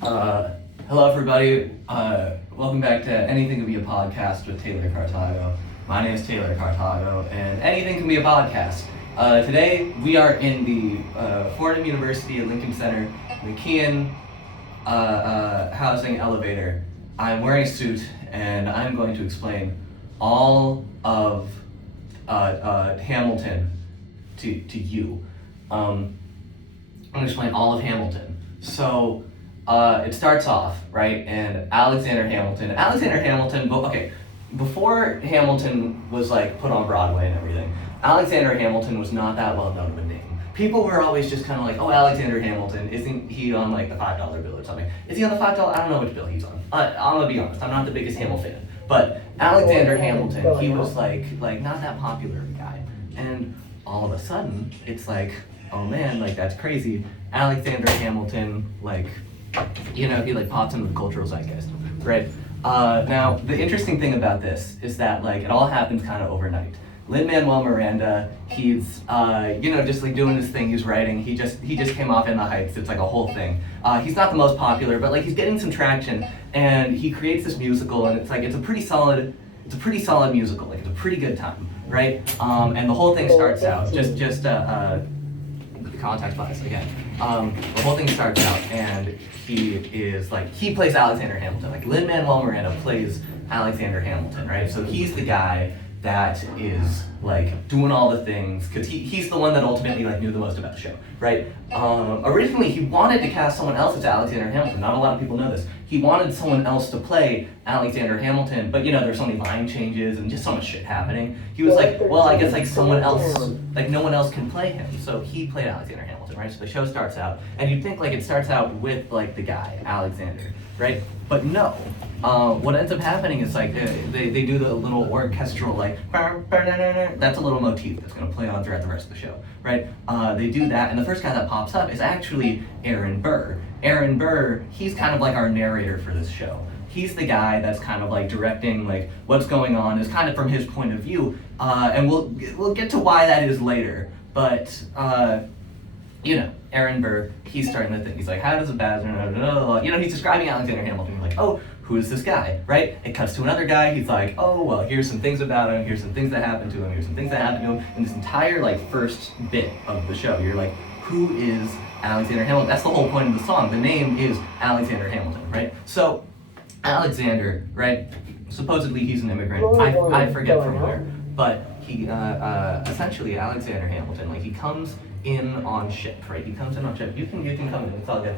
Hello everybody, welcome back to Anything Can Be a Podcast with Taylor Cartago. My name is Taylor Cartago, and anything can be a podcast. Today we are in the Fordham University at Lincoln Center McKeon housing elevator. I'm wearing a suit, and I'm going to explain all of Hamilton to you. I'm going to explain all of Hamilton. So, it starts off, right, and Alexander Hamilton, okay, before Hamilton was like put on Broadway and everything, Alexander Hamilton was not that well known of a name. People were always just kind of like, oh, Alexander Hamilton, isn't he on like the $5 bill or something? Is he on the $5? I don't know which bill he's on. I'm gonna be honest, I'm not the biggest Hamilton fan, but Alexander Hamilton, he was like not that popular of a guy, and all of a sudden, it's like, oh man, like that's crazy. Alexander Hamilton, like, you know, he like pops into the cultural zeitgeist, right? Now, the interesting thing about this is that like it all happens kind of overnight. Lin-Manuel Miranda, he's you know, just like doing his thing. He's writing. He just came off In the Heights. It's like a whole thing. He's not the most popular, but like he's getting some traction, and he creates this musical, and it's a pretty solid musical. Like it's a pretty good time, right? And the whole thing starts out just context bias again. The whole thing starts out, and he plays Alexander Hamilton. Like Lin-Manuel Miranda plays Alexander Hamilton, right? So he's the guy that is like doing all the things, because he's the one that ultimately like knew the most about the show, right? Originally he wanted to cast someone else as Alexander Hamilton. Not a lot of people know this. He wanted someone else to play Alexander Hamilton, but you know, there's so many line changes and just so much shit happening. He was like, well, I guess like someone else, like no one else can play him, so he played Alexander Hamilton, right? So the show starts out, and you'd think like it starts out with like the guy, Alexander, right? But no, what ends up happening is like they do the little orchestral like, that's a little motif that's gonna play on throughout the rest of the show, right? They do that, and the first guy that pops up is actually Aaron Burr. Aaron Burr, he's kind of like our narrator for this show. He's the guy that's kind of like directing like what's going on, is kind of from his point of view, and we'll get to why that is later. But you know, Aaron Burr, he's starting to think, he's like, how does a bastard, you know, he's describing Alexander Hamilton, he's like, oh, who is this guy, right? It cuts to another guy, he's like, oh, well, here's some things about him, here's some things that happened to him, here's some things that happened to him, and this entire, like, first bit of the show, you're like, who is Alexander Hamilton? That's the whole point of the song, the name is Alexander Hamilton, right? So, Alexander, right, supposedly he's an immigrant, I forget from where, but he, essentially, Alexander Hamilton, like, he comes in on ship, right? He comes in on ship. You can come in. It's all good.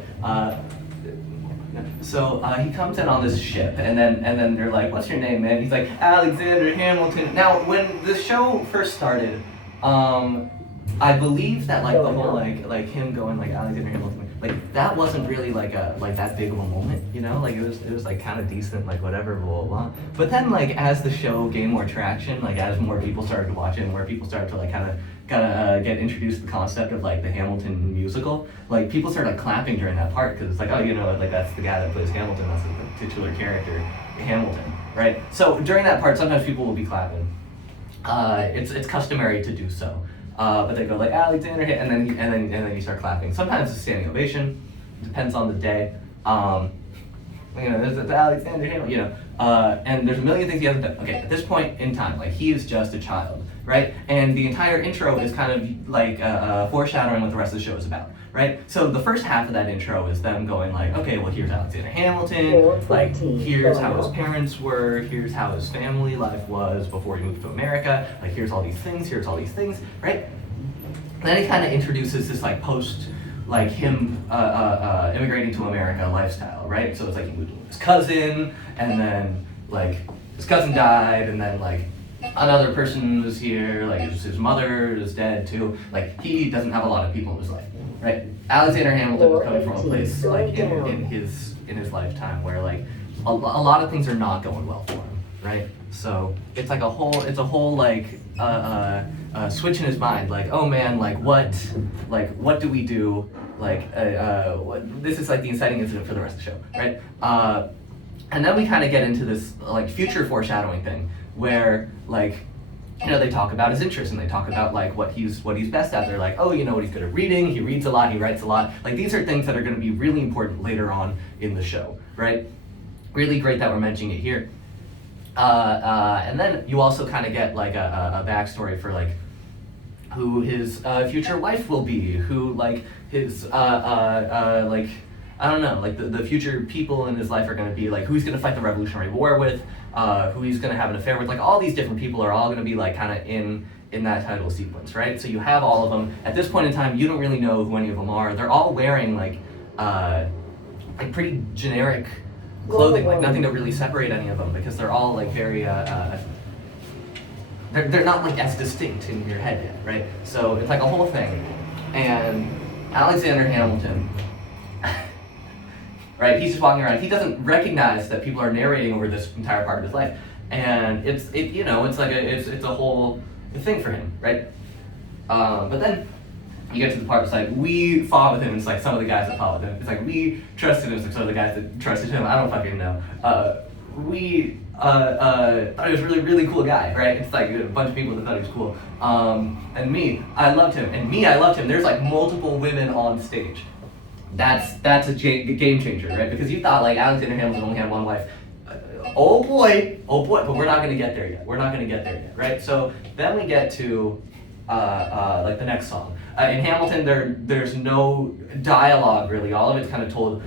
So he comes in on this ship, and then they're like, "What's your name, man?" He's like, "Alexander Hamilton." Now, when the show first started, I believe that like the whole like him going like Alexander Hamilton, like that wasn't really like that big of a moment, you know? Like it was like kind of decent, like whatever, blah blah blah. But then like as the show gained more traction, like as more people started to watch it, and more people started to like kind of get introduced to the concept of like the Hamilton musical, like people started like clapping during that part, because it's like, oh, you know, like that's the guy that plays Hamilton, that's the titular character, Hamilton, right? So during that part, sometimes people will be clapping. It's customary to do so, but they go like Alexander, and then you start clapping. Sometimes it's a standing ovation, depends on the day. You know, there's Alexander Hamilton, you know, and there's a million things he hasn't done. Okay, at this point in time, like he is just a child, right? And the entire intro is kind of like foreshadowing what the rest of the show is about, right? So the first half of that intro is them going like, okay, well here's Alexander Hamilton, like here's how his parents were, here's how his family life was before he moved to America, like here's all these things, right? And then he kind of introduces this like post, like him immigrating to America lifestyle, right? So it's like he moved with his cousin, and then like his cousin died, and then like another person was here, like his mother is dead too. Like he doesn't have a lot of people in his life, right? Alexander Hamilton was coming from a place like in his lifetime where like a lot of things are not going well for him, right? So it's like a whole like switch in his mind, like, oh man, like what do we do? Like this is like the inciting incident for the rest of the show, right? And then we kind of get into this like future foreshadowing thing where like they talk about his interests and they talk about like what he's best at. They're like, oh, he's good at reading, he reads a lot, he writes a lot. Like these are things that are going to be really important later on in the show, right? Really great that we're mentioning it here. And then you also kind of get like a backstory for like who his future wife will be, who like his like I don't know, like the future people in his life are going to be, like who he's going to fight the Revolutionary War with, who he's going to have an affair with. Like all these different people are all going to be like kind of in that title sequence, right? So you have all of them. At this point in time, you don't really know who any of them are. They're all wearing like pretty generic clothing, like nothing to really separate any of them, because they're all like very they're not like as distinct in your head yet, right? So it's like a whole thing. And Alexander Hamilton, right? He's just walking around. He doesn't recognize that people are narrating over this entire part of his life, and it's like it's a whole thing for him, right? But then you get to the part that's like, we fought with him. It's like some of the guys that fought with him. It's like we trusted him. It's like some of the guys that trusted him. I don't fucking know. We thought he was a really, really cool guy, right? It's like a bunch of people that thought he was cool. And me, I loved him. And me, I loved him. There's like multiple women on stage. That's a game changer, right? Because you thought like Alexander Hamilton only had one wife. Oh boy, but we're not gonna get there yet. Right? So then we get to like the next song. In Hamilton, there's no dialogue really. All of it's kind of told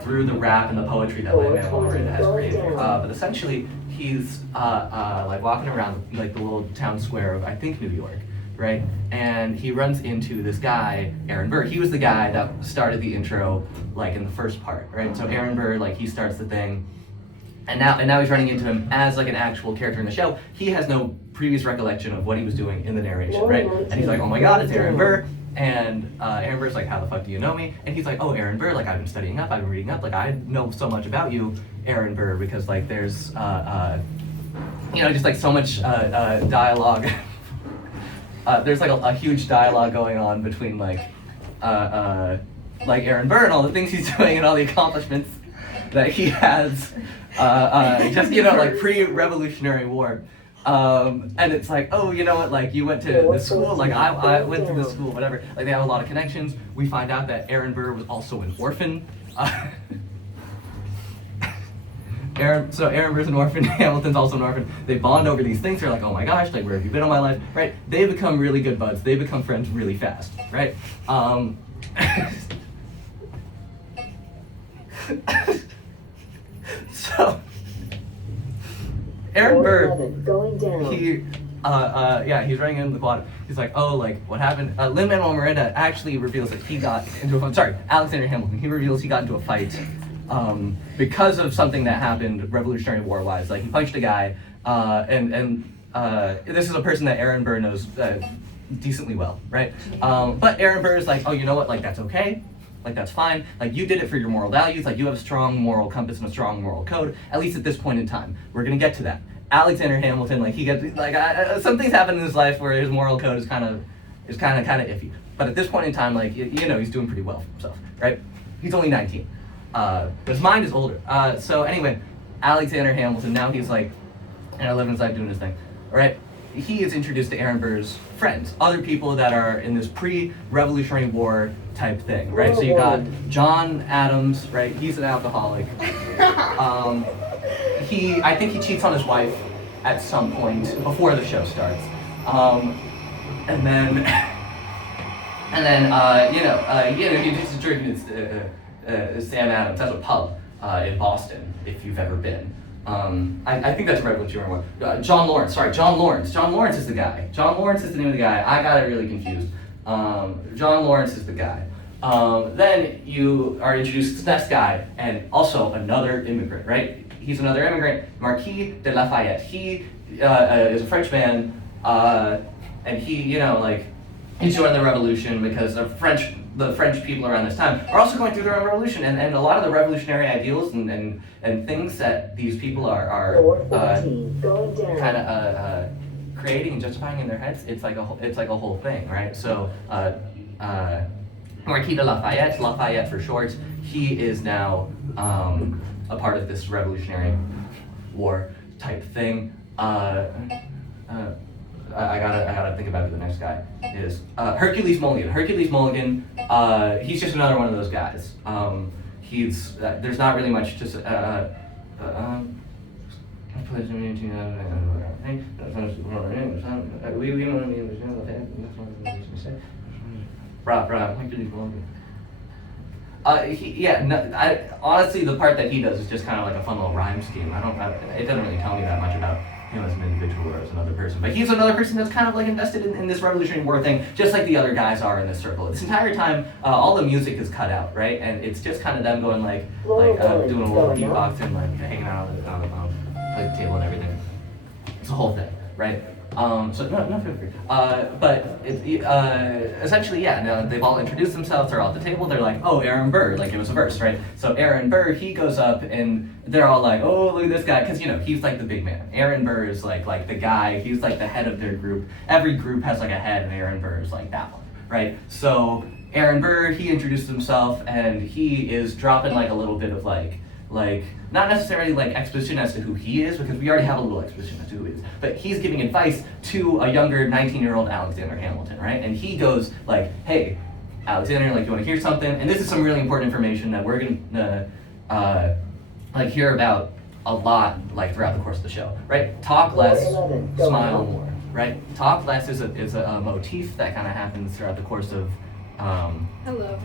through the rap and the poetry that Lin-Manuel Miranda has created. But essentially, he's like walking around like the little town square of, I think, New York, right? And he runs into this guy, Aaron Burr. He was the guy that started the intro, like in the first part, right? So Aaron Burr, like he starts the thing, and now he's running into him as like an actual character in the show. He has no previous recollection of what he was doing in the narration, right? And he's like, oh my God, it's Aaron Burr. And Aaron Burr's like, how the fuck do you know me? And he's like, oh, Aaron Burr, like I've been studying up, I've been reading up, like I know so much about you, Aaron Burr, because like there's just like so much dialogue. There's like a huge dialogue going on between like Aaron Burr and all the things he's doing and all the accomplishments that he has, just like pre-Revolutionary War. And it's like, oh, you know what, like you went to this school, like I went to this school, whatever. Like they have a lot of connections. We find out that Aaron Burr was also an orphan. Aaron Burr's an orphan, Hamilton's also an orphan. They bond over these things. They're like, oh my gosh, like where have you been all my life, right? They become really good buds. They become friends really fast, right? So Aaron Burr, he's running into the quad. He's like, oh, like, what happened? Lin-Manuel Miranda actually reveals that he got into Alexander Hamilton, he reveals he got into a fight because of something that happened Revolutionary War-wise. Like, he punched a guy, and this is a person that Aaron Burr knows decently well, right? But Aaron Burr is like, oh, you know what, like, that's okay. Like, that's fine. Like, you did it for your moral values. Like, you have a strong moral compass and a strong moral code, at least at this point in time. We're going to get to that. Alexander Hamilton, like, he gets, like, some things happen in his life where his moral code is kind of iffy. But at this point in time, like, he's doing pretty well for himself, right? He's only 19. But his mind is older. So anyway, Alexander Hamilton, now he's, like, living his life doing his thing, right? He is introduced to Aaron Burr's friends, other people that are in this pre-Revolutionary War type thing, right? So you got John Adams, right? He's an alcoholic. I think he cheats on his wife at some point before the show starts. And then he just drinking Sam Adams. That's a pub in Boston, if you've ever been. I think that's a Revolutionary War. John Lawrence. John Lawrence is the guy. John Lawrence is the name of the guy. I got it really confused. John Lawrence is the guy. Then you are introduced to this guy, and also another immigrant, right? He's another immigrant, Marquis de Lafayette. He is a French man, and he, he's joined the revolution because the French people around this time are also going through their own revolution, and a lot of the revolutionary ideals and things that these people are kind of creating and justifying in their heads. It's like a whole thing, right? So Marquis de Lafayette for short, he is now a part of this Revolutionary War type thing. I gotta think about who the next guy is. Hercules Mulligan. Hercules Mulligan. He's just another one of those guys. He's there's not really much to say. Honestly, the part that he does is just kind of like a fun little rhyme scheme. It doesn't really tell me that much about him as an individual or as another person. But he's another person that's kind of like invested in this Revolutionary War thing, just like the other guys are in this circle. This entire time, all the music is cut out, right? And it's just kind of them going like doing a little beatbox and like hanging out on the table and everything. It's a whole thing, right? So no, feel free. But essentially, yeah. Now they've all introduced themselves. They're all at the table. They're like, "Oh, Aaron Burr," like it was a verse, right? So Aaron Burr, he goes up, and they're all like, "Oh, look at this guy," because he's like the big man. Aaron Burr is like the guy. He's like the head of their group. Every group has like a head, and Aaron Burr is like that one, right? So Aaron Burr, he introduced himself, and he is dropping like a little bit of like not necessarily like exposition as to who he is, because we already have a little exposition as to who he is, but he's giving advice to a younger 19-year-old Alexander Hamilton, right? And he goes like, "Hey, Alexander, like you want to hear something?" And this is some really important information that we're gonna hear about a lot like throughout the course of the show, right? Talk less, smile more, right? Talk less is a motif that kind of happens throughout the course of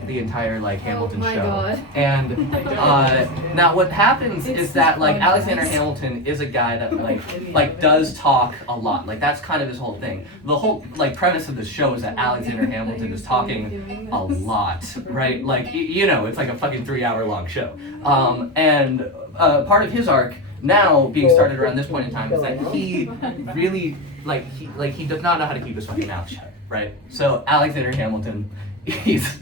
the entire like Hamilton show. God. And now what happens is that like Alexander Hamilton is a guy that like does talk a lot. Like that's kind of his whole thing. The whole like premise of this show is that Alexander Hamilton is talking a lot, right? Like it's like a fucking 3-hour long show. And part of his arc now being started around this point in time is that he really he does not know how to keep his fucking mouth shut, right? So Alexander Hamilton, he's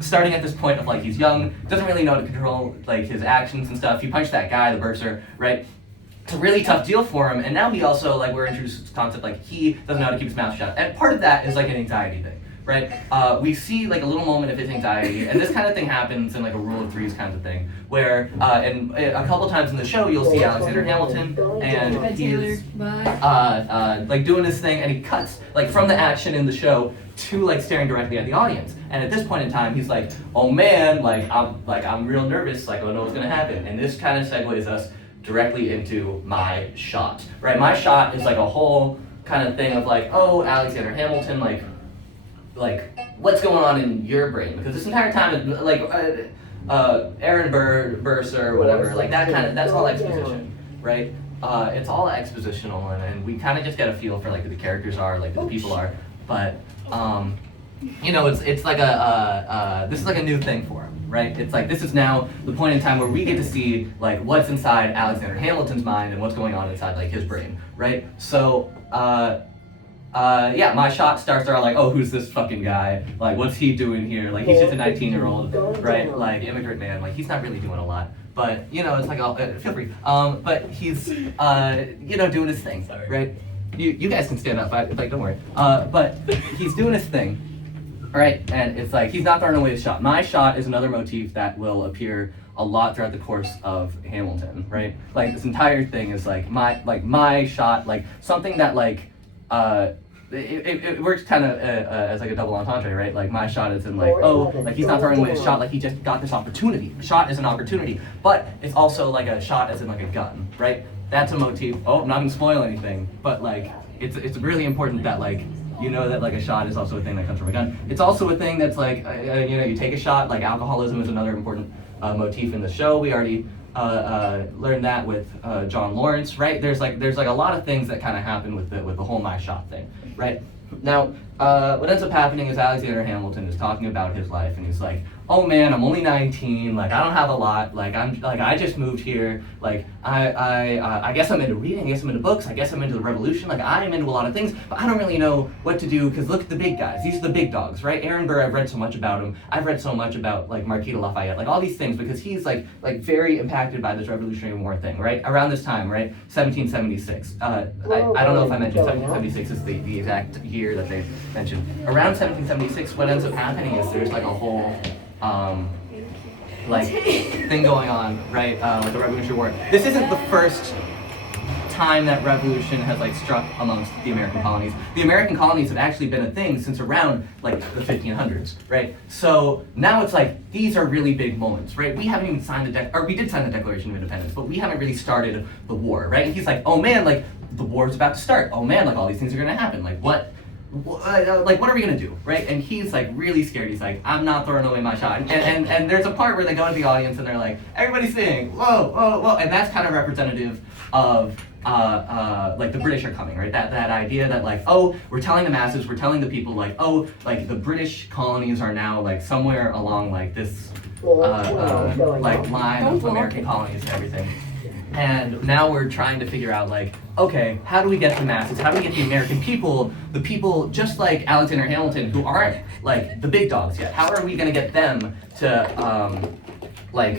starting at this point of like he's young, doesn't really know how to control like his actions and stuff. He punched that guy, the bursar, right? It's a really tough deal for him, and now he also like we're introduced to this concept like he doesn't know how to keep his mouth shut, and part of that is like an anxiety thing, right? We see like a little moment of his anxiety, and this kind of thing happens in like a rule of threes kind of thing, where and a couple times in the show you'll see Alexander Hamilton, and he's like doing his thing, and he cuts like from the action in the show to like staring directly at the audience. And at this point in time, he's like, "Oh man, I'm real nervous. Like I don't know what's gonna happen." And this kind of segues us directly into my shot, right? My shot is like a whole kind of thing of like, "Oh, Alexander Hamilton, like what's going on in your brain?" Because this entire time, like Aaron Burr, or whatever, like that's all exposition, right? It's all expositional, and we kind of just get a feel for like who the characters are, like who the people are, but it's like this is like a new thing for him, right? It's like this is now the point in time where we get to see like what's inside Alexander Hamilton's mind and what's going on inside like his brain, right? So my shot starts there like, "Oh, who's this fucking guy? Like, what's he doing here? Like, he's just a 19-year-old, right? Like, immigrant man. Like, he's not really doing a lot. But, it's like, feel free. But he's, doing his thing, right? You guys can stand up, like, don't worry. But he's doing his thing, right? And it's like, he's not throwing away his shot. My shot is another motif that will appear a lot throughout the course of Hamilton, right? Like, this entire thing is like my shot, like something that like, it works kind of as like a double entendre, right? Like my shot is in like, oh, like he's not throwing away his shot, like he just got this opportunity. A shot is an opportunity, but it's also like a shot as in like a gun, right? That's a motif. Oh, I'm not gonna spoil anything, but like it's really important that like that like a shot is also a thing that comes from a gun. It's also a thing that's like you take a shot. Like alcoholism is another important motif in the show. We already learned that with John Lawrence, right? There's like a lot of things that kind of happen with the whole my shot thing, right? Now, what ends up happening is Alexander Hamilton is talking about his life, and he's like, "Oh man, I'm only 19. Like I don't have a lot. Like I just moved here. Like I guess I'm into reading. I guess I'm into books. I guess I'm into the revolution. Like I'm into a lot of things, but I don't really know what to do because look at the big guys. These are the big dogs, right? Aaron Burr. I've read so much about him. I've read so much about like Marquis de Lafayette. Like all these things because he's like very impacted by this Revolutionary War thing, right? Around this time, right? 1776. I don't know if I mentioned 1776 is the exact year that they mentioned. Around 1776, what ends up happening is there's like a whole like thing going on, right? With the Revolutionary War. This isn't the first time that revolution has like struck amongst the American colonies. The American colonies have actually been a thing since around like the 1500s, right? So now it's like, these are really big moments, right? We haven't even signed we did sign the Declaration of Independence, but we haven't really started the war, right? And he's like, oh man, like the war's about to start. Oh man, like all these things are gonna happen. Like what are we gonna do, right? And he's like really scared. He's like, I'm not throwing away my shot. And there's a part where they go to the audience and they're like, everybody's singing, whoa, whoa, whoa, and that's kind of representative of like the British are coming, right? That idea that like, oh, we're telling the masses, we're telling the people like, oh, like the British colonies are now like somewhere along like this like line of American colonies and everything. And now we're trying to figure out like, okay, how do we get the masses? How do we get the American people, the people just like Alexander Hamilton who aren't like the big dogs yet? How are we gonna get them to like,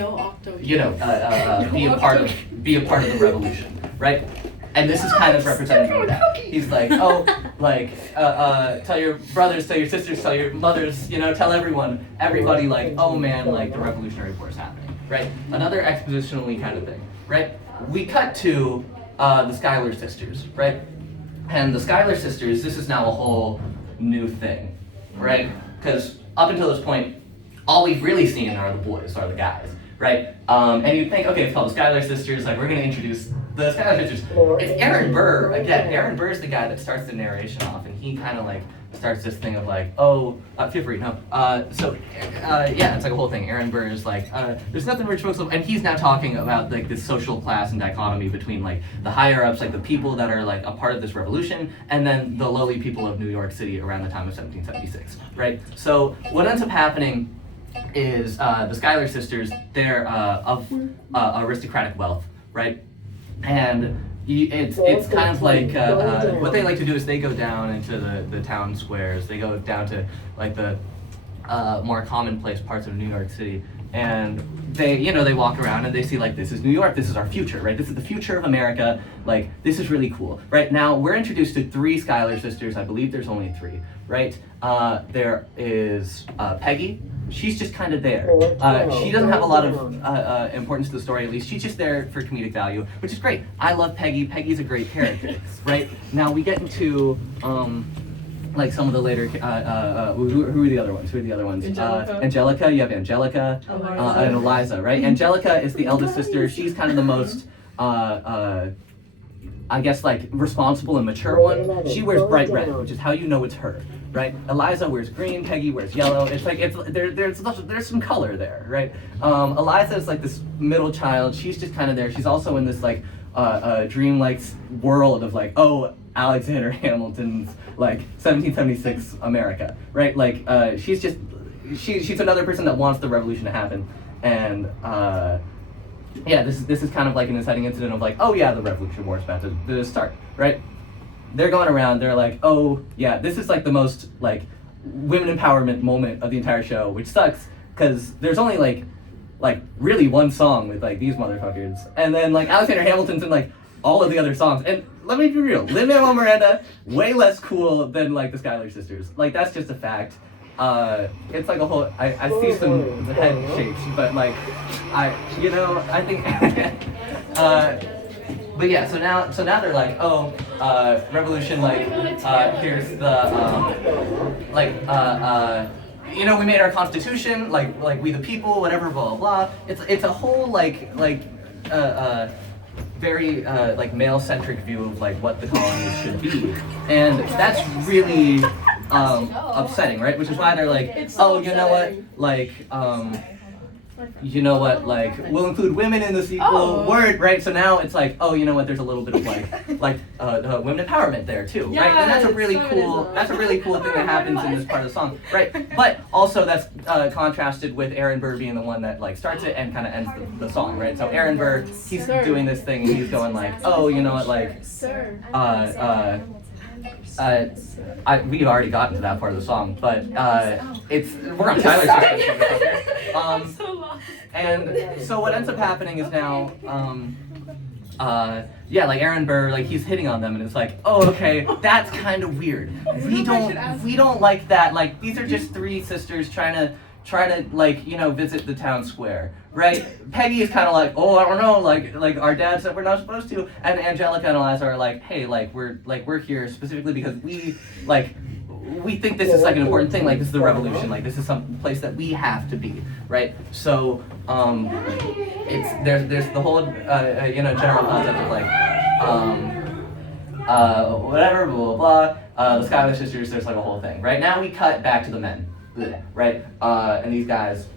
you know, be a part of the revolution, right? And this is kind of representative of that. He's like, oh, like, tell your brothers, tell your sisters, tell your mothers, you know, tell everybody like, oh man, like the Revolutionary War is happening, right? Another expositionally kind of thing, right? We cut to the Schuyler Sisters, right? And the Schuyler Sisters, this is now a whole new thing, right? Because up until this point, all we've really seen are the boys, are the guys, right? And you'd think, okay, it's called the Schuyler Sisters, like we're gonna introduce the Schuyler Sisters. It's Aaron Burr, again, Aaron Burr's the guy that starts the narration off, and he kind of like starts this thing of like, oh, feel free, no. Yeah, it's like a whole thing. Aaron Burr is like, there's nothing rich folks, and he's now talking about like this social class and dichotomy between like the higher ups, like the people that are like a part of this revolution, and then the lowly people of New York City around the time of 1776, right? So what ends up happening is the Schuyler Sisters, they're of aristocratic wealth, right? And it's kind of like what they like to do is they go down into the town squares. They go down to like the more commonplace parts of New York City, and they walk around and they see like, this is New York, this is our future, right? This is the future of America. Like this is really cool, right? Now we're introduced to 3 Schuyler Sisters. I believe there's only 3, right? There is Peggy. She's just kind of there. She doesn't have a lot of importance to the story, at least. She's just there for comedic value, which is great. I love Peggy. Peggy's a great character, right? Now we get into like some of the later, who are the other ones? Angelica, you have Angelica, and Eliza, right? Angelica is the eldest sister. She's kind of the most, I guess, like responsible and mature one. She wears bright red, which is how you know it's her, right? Eliza wears green, Peggy wears yellow. It's like there's some color there, right? Eliza is like this middle child. She's just kind of there. She's also in this like dreamlike world of like, oh, Alexander Hamilton's like 1776 America, right? Like she's another person that wants the revolution to happen, and yeah, this is kind of like an inciting incident of like, oh yeah, the Revolutionary War is about to start, right? They're going around, they're like, oh yeah, this is like the most like women empowerment moment of the entire show, which sucks because there's only like really one song with like these motherfuckers, and then like Alexander Hamilton's in like all of the other songs. And let me be real, Lin-Manuel Miranda, way less cool than like the Schuyler Sisters. Like that's just a fact. It's like a whole, I see some head shakes, but like, I think, but yeah, so now they're like, oh, revolution, like, here's the, we made our constitution, like we the people, whatever, blah, blah, blah. It's a whole, very like male-centric view of like what the colonies should be, and that's really upsetting, right? Which is why they're like, oh, you know what, like we'll include women in the sequel word, right? So now it's like, oh, you know what, there's a little bit of like women empowerment there too, right? And that's a really cool thing that happens in this part of the song, right? But also that's contrasted with Aaron Burr being the one that like starts it and kind of ends the song, right? So Aaron Burr, he's doing this thing and he's going like, oh, you know what, like we've already gotten to that part of the song, but we're on Tyler's system. And so what ends up happening is now, like Aaron Burr, like he's hitting on them, and it's like, oh, okay, that's kind of weird. We don't like that. Like these are just 3 sisters trying try to like, you know, visit the town square, right? Peggy is kind of like, oh, I don't know, like our dad said we're not supposed to, and Angelica and Eliza are like, hey, we're here specifically because we think this is like an important thing, like this is the revolution, like this is some place that we have to be, right? So there's the whole you know, general concept of like whatever, blah blah blah. The Schuyler Sisters, there's like a whole thing. Right now we cut back to the men, right? And these guys,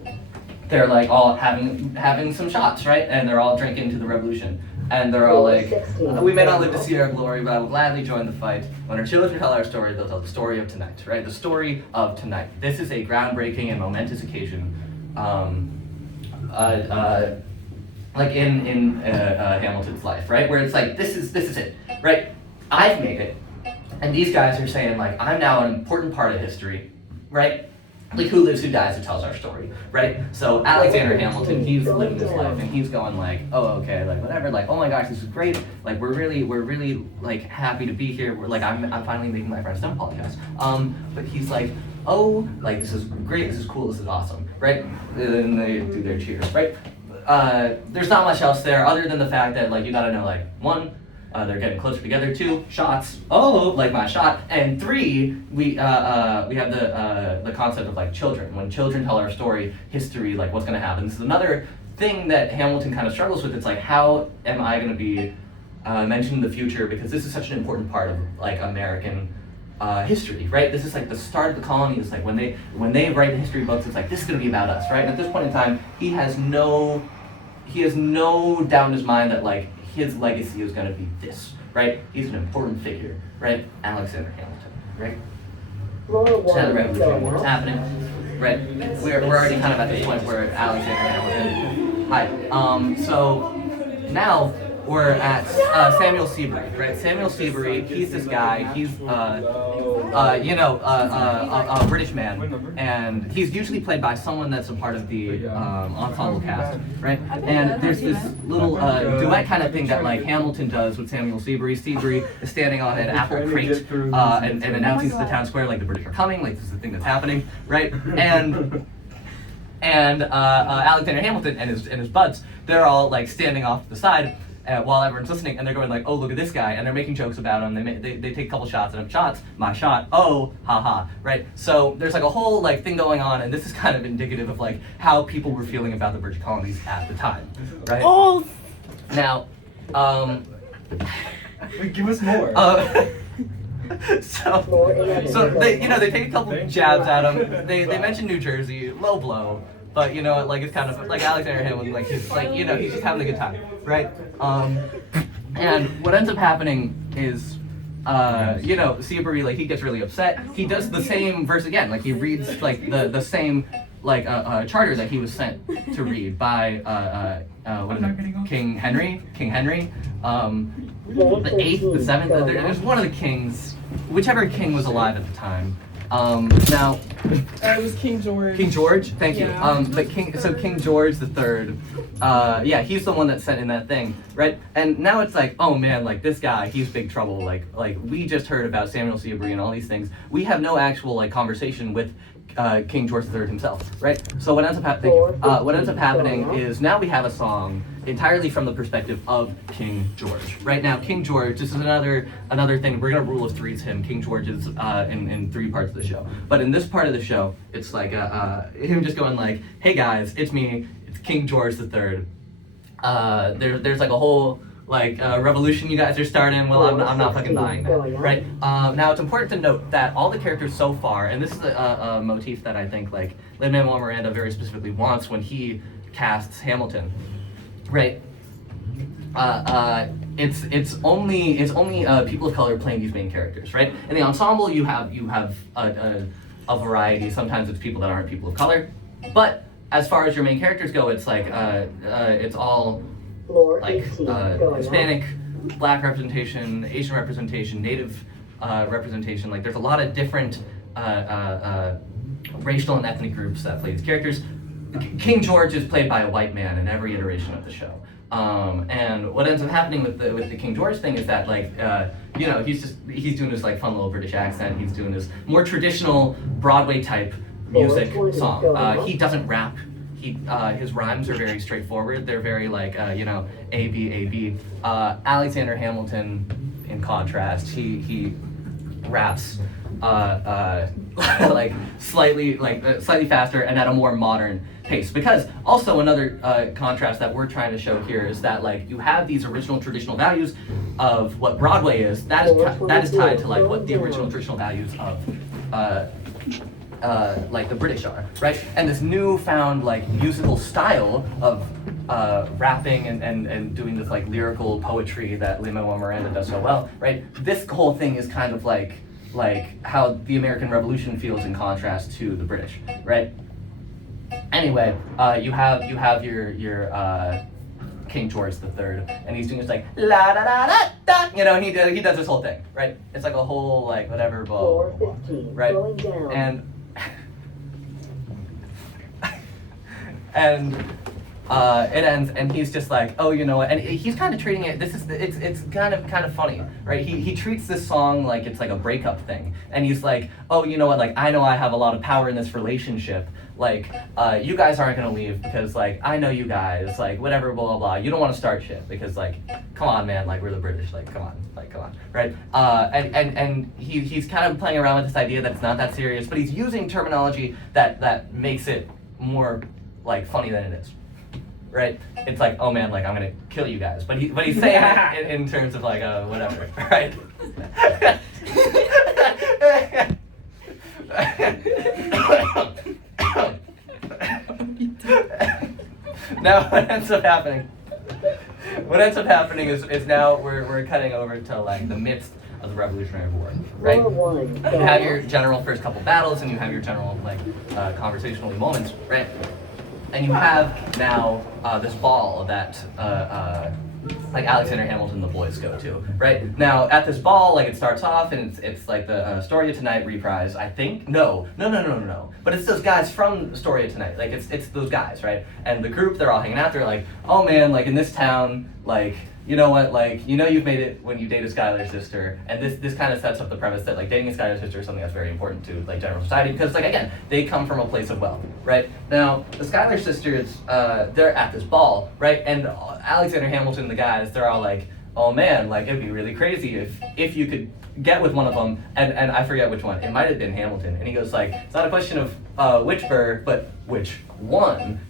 they're like all having some shots, right? And they're all drinking to the revolution. And they're all like, we may not live to see our glory, but I will gladly join the fight. When our children tell our story, they'll tell the story of tonight, right? The story of tonight. This is a groundbreaking and momentous occasion, like in Hamilton's life, right? Where it's like, this is it, right? I've made it, and these guys are saying like, I'm now an important part of history, right? Like, who lives, who dies, who tells our story, right? So Alexander Hamilton, he's living his life, and he's going like, oh, okay, like whatever, like, oh my gosh, this is great, like we're really like happy to be here. We're like, I'm finally making my friends don't podcast. But he's like, oh, like this is great, this is cool, this is awesome, right? And then they do their cheers, right? There's not much else there other than the fact that like you gotta know like one, they're getting closer together. 2, shots. Oh, like my shot. And 3, we have the concept of like children. When children tell our story, history, like what's going to happen. This is another thing that Hamilton kind of struggles with. It's like, how am I going to be mentioned in the future? Because this is such an important part of like American history, right? This is like the start of the colony. It's like when they write the history books, it's like this is going to be about us, right? And at this point in time, he has no doubt in his mind that like his legacy is going to be this, right? He's an important figure, right? Alexander Hamilton, right? So the revolution war is happening, right? We're already kind of at the point where Alexander Hamilton. Hi. So now we're at Samuel Seabury, right? Samuel Seabury, he's this guy. He's a British man, and he's usually played by someone that's a part of the ensemble cast, right? And there's this little duet kind of thing that like Hamilton does with Samuel Seabury. Seabury is standing on an apple crate and announcing to the town square like the British are coming, like this is the thing that's happening, right? And Alexander Hamilton and his buds, they're all like standing off to the side. While everyone's listening, and they're going like, oh, look at this guy, and they're making jokes about him. They take a couple shots at him. Shots, my shot, oh, haha, right? So there's like a whole like thing going on, and this is kind of indicative of like how people were feeling about the British colonies at the time, right? Oh! Now, Wait, give us more. So they take a couple jabs at him. They mention New Jersey, low blow. But you know, like it's kind of like Alexander Hamilton, like he's like, you know, he's just having a good time, right? And what ends up happening is, Seabury, like he gets really upset. He does the same verse again, like he reads like the same like charter that he was sent to read by King Henry, the 8th, the 7th. There's one of the kings, whichever king was alive at the time. Now, it was King George. King George, thank you. Yeah. But King George III, he's the one that sent in that thing, right? And now it's like, oh man, like this guy, he's big trouble. Like we just heard about Samuel Seabury and all these things. We have no actual like conversation with King George III himself, right? So what ends up happening is now we have a song entirely from the perspective of King George. Right now, King George, this is another thing, we're gonna rule of threes him. King George is in 3 parts of the show. But in this part of the show, it's like him just going like, hey guys, it's me, it's King George III. There's like a whole revolution you guys are starting. Well, I'm not fucking buying that, right? Now it's important to note that all the characters so far, and this is a motif that I think like Lin-Manuel Miranda very specifically wants when he casts Hamilton, right? It's only people of color playing these main characters, right? In the ensemble, you have a variety. Sometimes it's people that aren't people of color, but as far as your main characters go, it's like it's all like Hispanic, Black representation, Asian representation, Native representation. Like there's a lot of different racial and ethnic groups that play these characters. King George is played by a white man in every iteration of the show. And what ends up happening with the King George thing is that he's doing this like fun little British accent. He's doing this more traditional Broadway type music song. He doesn't rap. His rhymes are very straightforward. They're very like A B A B. Alexander Hamilton, in contrast, he raps like slightly faster and at a more modern pace. Because also another contrast that we're trying to show here is that like you have these original traditional values of what Broadway is. That is tied to like what the original traditional values of like the British are, right? And this newfound like musical style of rapping and doing this like lyrical poetry that Lin-Manuel Miranda does so well, right? This whole thing is kind of like how the American Revolution feels in contrast to the British, right? Anyway, you have your King George III, and he's doing this like la da da da da, and he does this whole thing, right? It's like a whole like whatever, blah, blah, blah, right? And and it ends, and he's just like, oh, you know what? And he's kind of treating it. It's kind of funny, right? He treats this song like it's like a breakup thing, and he's like, oh, you know what? Like I know I have a lot of power in this relationship. Like you guys aren't gonna leave because like I know you guys, like whatever, blah blah blah. You don't want to start shit because like, come on, man, like we're the British, like come on, right? And he's kind of playing around with this idea that it's not that serious, but he's using terminology that makes it more like funny than it is. Right? It's like, oh man, like I'm gonna kill you guys. But he's saying it in terms of like whatever, right? Now what ends up happening is now we're cutting over to like the midst of the Revolutionary War, right? You have your general first couple battles and you have your general like conversational moments, right? And you have now this ball that like Alexander Hamilton and the boys go to, right? Now at this ball, like it starts off and it's like the Story of Tonight reprise, I think. No. But it's those guys from Story of Tonight. Like it's those guys, right? And the group, they're all hanging out. They're like, oh man, like in this town, like you know what, like you've made it when you date a Schuyler sister, and this kind of sets up the premise that like dating a Schuyler sister is something that's very important to like general society because like again they come from a place of wealth, right? Now the Schuyler sisters, they're at this ball, right? And Alexander Hamilton and the guys, they're all like, oh man, like it'd be really crazy if you could get with one of them, and I forget which one. It might have been Hamilton, and he goes like, it's not a question of which bird, but which one,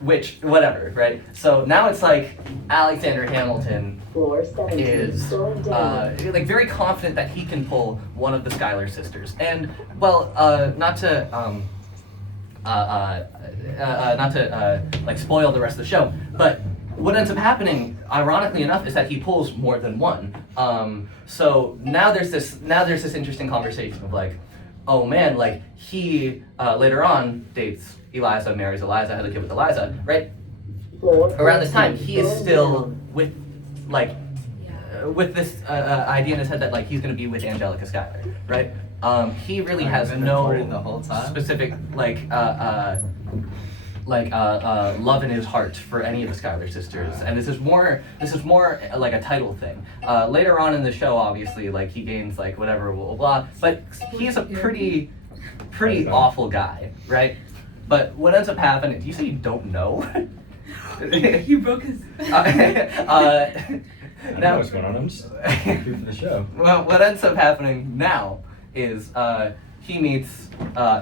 which, whatever, right? So now it's like Alexander Hamilton is like very confident that he can pull one of the Schuyler sisters, and well, not to like spoil the rest of the show, but what ends up happening, ironically enough, is that he pulls more than one. So now there's this interesting conversation of like, oh man, like he later on dates Eliza, marries Eliza, has a kid with Eliza, right? Around this time, he is still with this idea in his head that like he's gonna be with Angelica Schuyler, right? He really has no the whole time? specific love in his heart for any of the Schuyler sisters, and this is more like a title thing. Later on in the show, obviously, like he gains like whatever blah blah blah, but he's a pretty awful guy, right? But what ends up happening? Do you say you don't know? He broke his. I know what's going on. I'm just here for the show. Well, what ends up happening now is he meets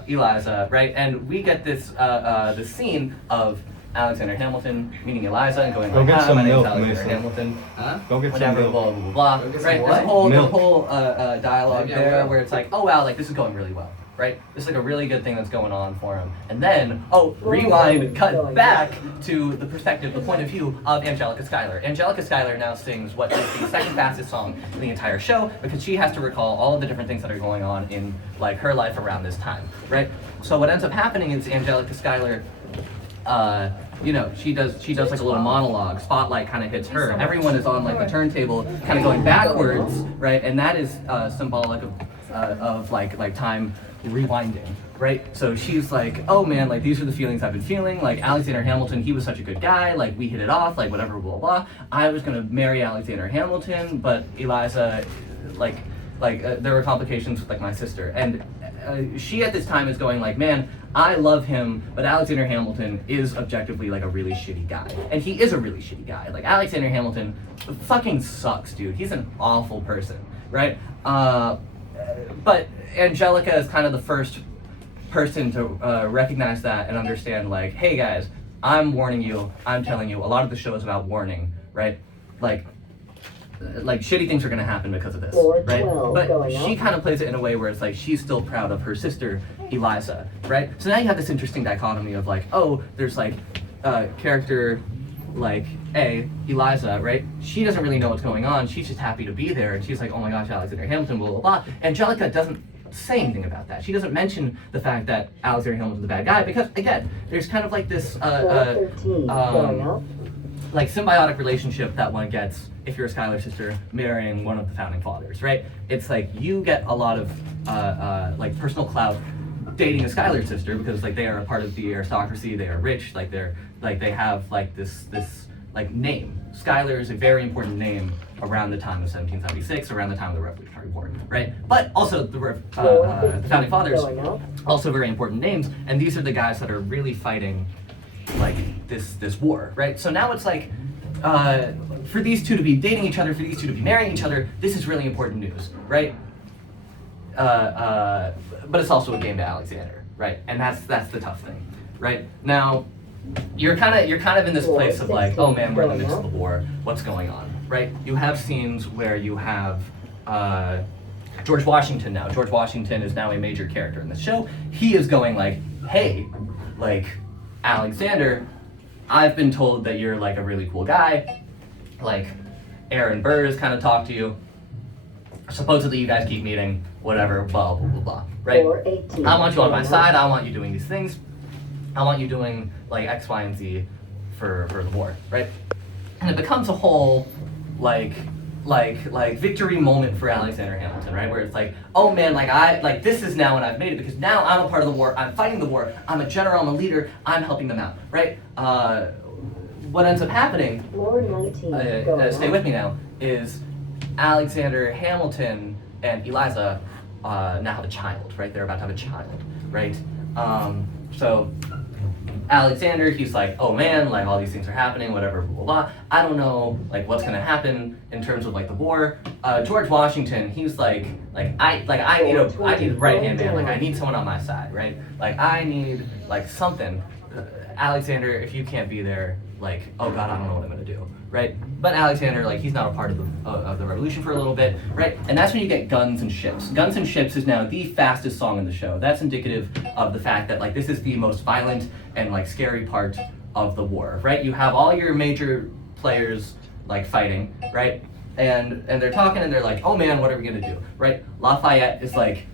Eliza, right? And we get this the scene of Alexander Hamilton meeting Eliza and going like, get some my name's milk, Alexander Mason. Hamilton. Go get some Whatever, milk. blah, blah, blah, Go get some right? what? There's a whole Milk. dialogue Maybe I there will. where it's like, oh wow, like this is going really well, right? This is like a really good thing that's going on for him. And then, rewind, cut back to the perspective, the point of view of Angelica Schuyler. Angelica Schuyler now sings what is the second fastest song in the entire show because she has to recall all of the different things that are going on in like her life around this time, right? So what ends up happening is Angelica Schuyler, she does like a little monologue. Spotlight kind of hits her. Everyone is on like the turntable, kind of going backwards, right? And that is symbolic of like time rewinding, right? So she's like, oh man, like these are the feelings I've been feeling. Like Alexander Hamilton, he was such a good guy. Like we hit it off. Like whatever, blah blah. I was gonna marry Alexander Hamilton, but Eliza, like there were complications with like my sister, and she at this time is going like, man, I love him, but Alexander Hamilton is objectively like a really shitty guy, and he is a really shitty guy. Like Alexander Hamilton fucking sucks, dude. He's an awful person, right? But Angelica is kind of the first person to recognize that and understand like, hey guys, I'm warning you, I'm telling you, a lot of the show is about warning, right? Like shitty things are gonna happen because of this, right? But she kind of plays it in a way where it's like she's still proud of her sister, Eliza, right? So now you have this interesting dichotomy of like, oh, there's like character like Eliza, right? She doesn't really know what's going on. She's just happy to be there, and she's like, oh my gosh, Alexander Hamilton, blah blah blah. Angelica doesn't say anything about that. She doesn't mention the fact that Alexander Hamilton's the bad guy because again, there's kind of like this like symbiotic relationship that one gets if you're a Schuyler sister marrying one of the founding fathers, right? It's like you get a lot of like personal clout dating a Schuyler sister because like they are a part of the aristocracy, they are rich, like they have like this like name. Schuyler is a very important name around the time of 1776, around the time of the Revolutionary War, right? But also the founding fathers, also very important names, and these are the guys that are really fighting like this war, right? So now it's like for these two to be dating each other, for these two to be marrying each other, this is really important news, right? But it's also a game to Alexander, right? And that's the tough thing, right? Now, you're kind of in this place of like, oh man, we're in the midst of the war. What's going on, right? You have scenes where you have George Washington now. George Washington is now a major character in the show. He is going like, hey, like Alexander, I've been told that you're like a really cool guy. Like Aaron Burr has kind of talked to you. Supposedly you guys keep meeting, whatever, blah, blah, blah, blah, right? I want you on my side. I want you doing these things. I want you doing like X, Y, and Z for the war, right? And it becomes a whole like victory moment for Alexander Hamilton, right? Where it's like, oh man, like this is now when I've made it because now I'm a part of the war. I'm fighting the war. I'm a general. I'm a leader. I'm helping them out, right? What ends up happening? Stay with me now. Is Alexander Hamilton and Eliza now have a child, right? They're about to have a child, right? So Alexander, he's like, oh man, like all these things are happening, whatever, blah, blah, blah. I don't know, like what's gonna happen in terms of like the war. George Washington, he's like I need a right hand man, like I need someone on my side, right? Like I need like something. Alexander, if you can't be there, like, oh god, I don't know what I'm gonna do, right? But Alexander, like, he's not a part of the revolution for a little bit, right? And that's when you get Guns and Ships. Guns and Ships is now the fastest song in the show. That's indicative of the fact that, like, this is the most violent and, like, scary part of the war, right? You have all your major players, like, fighting, right? And they're talking and they're like, oh man, what are we gonna do, right? Lafayette is, like,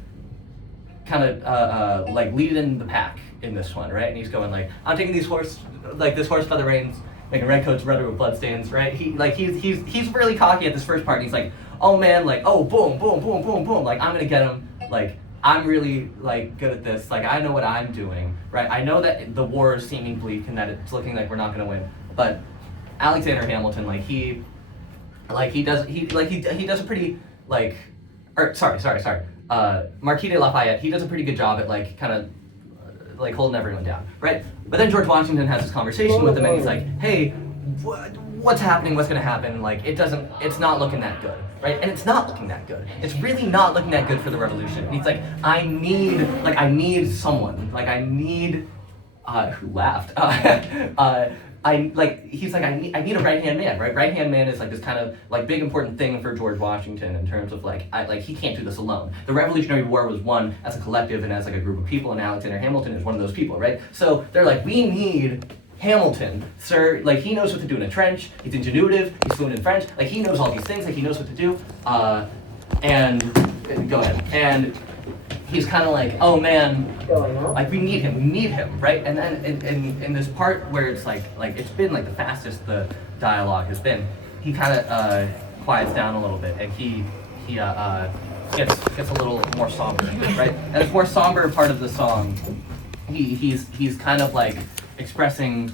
kind of, like, leading the pack in this one, right? And he's going, like, I'm taking this horse by the reins, making redcoats red with bloodstains, right? He's really cocky at this first part. And he's like, oh man, like, oh boom, boom, boom, boom, boom, like I'm gonna get him, like I'm really like good at this, like I know what I'm doing, right? I know that the war is seeming bleak and that it's looking like we're not gonna win, but Alexander Hamilton, like he does a pretty like, Marquis de Lafayette, he does a pretty good job at like kind of like holding everyone down, right? But then George Washington has this conversation with him and he's like, hey, what's happening, what's gonna happen? Like it's not looking that good, right? And it's not looking that good. It's really not looking that good for the revolution. And he's like, I need someone, like I need, who laughed? He's like, I need a right-hand man, right? Right-hand man is like this kind of like big important thing for George Washington in terms of like he can't do this alone. The Revolutionary War was won as a collective and as like a group of people, and Alexander Hamilton is one of those people, right? So they're like, we need Hamilton, sir. Like he knows what to do in a trench. He's ingenuitive. He's fluent in French. Like he knows all these things. Like he knows what to do. And go ahead. And he's kind of like, oh man, like we need him, right? And then in this part where it's like it's been like the fastest the dialogue has been, he kind of quiets down a little bit and he gets a little more somber, right? And this more somber part of the song, he's kind of like expressing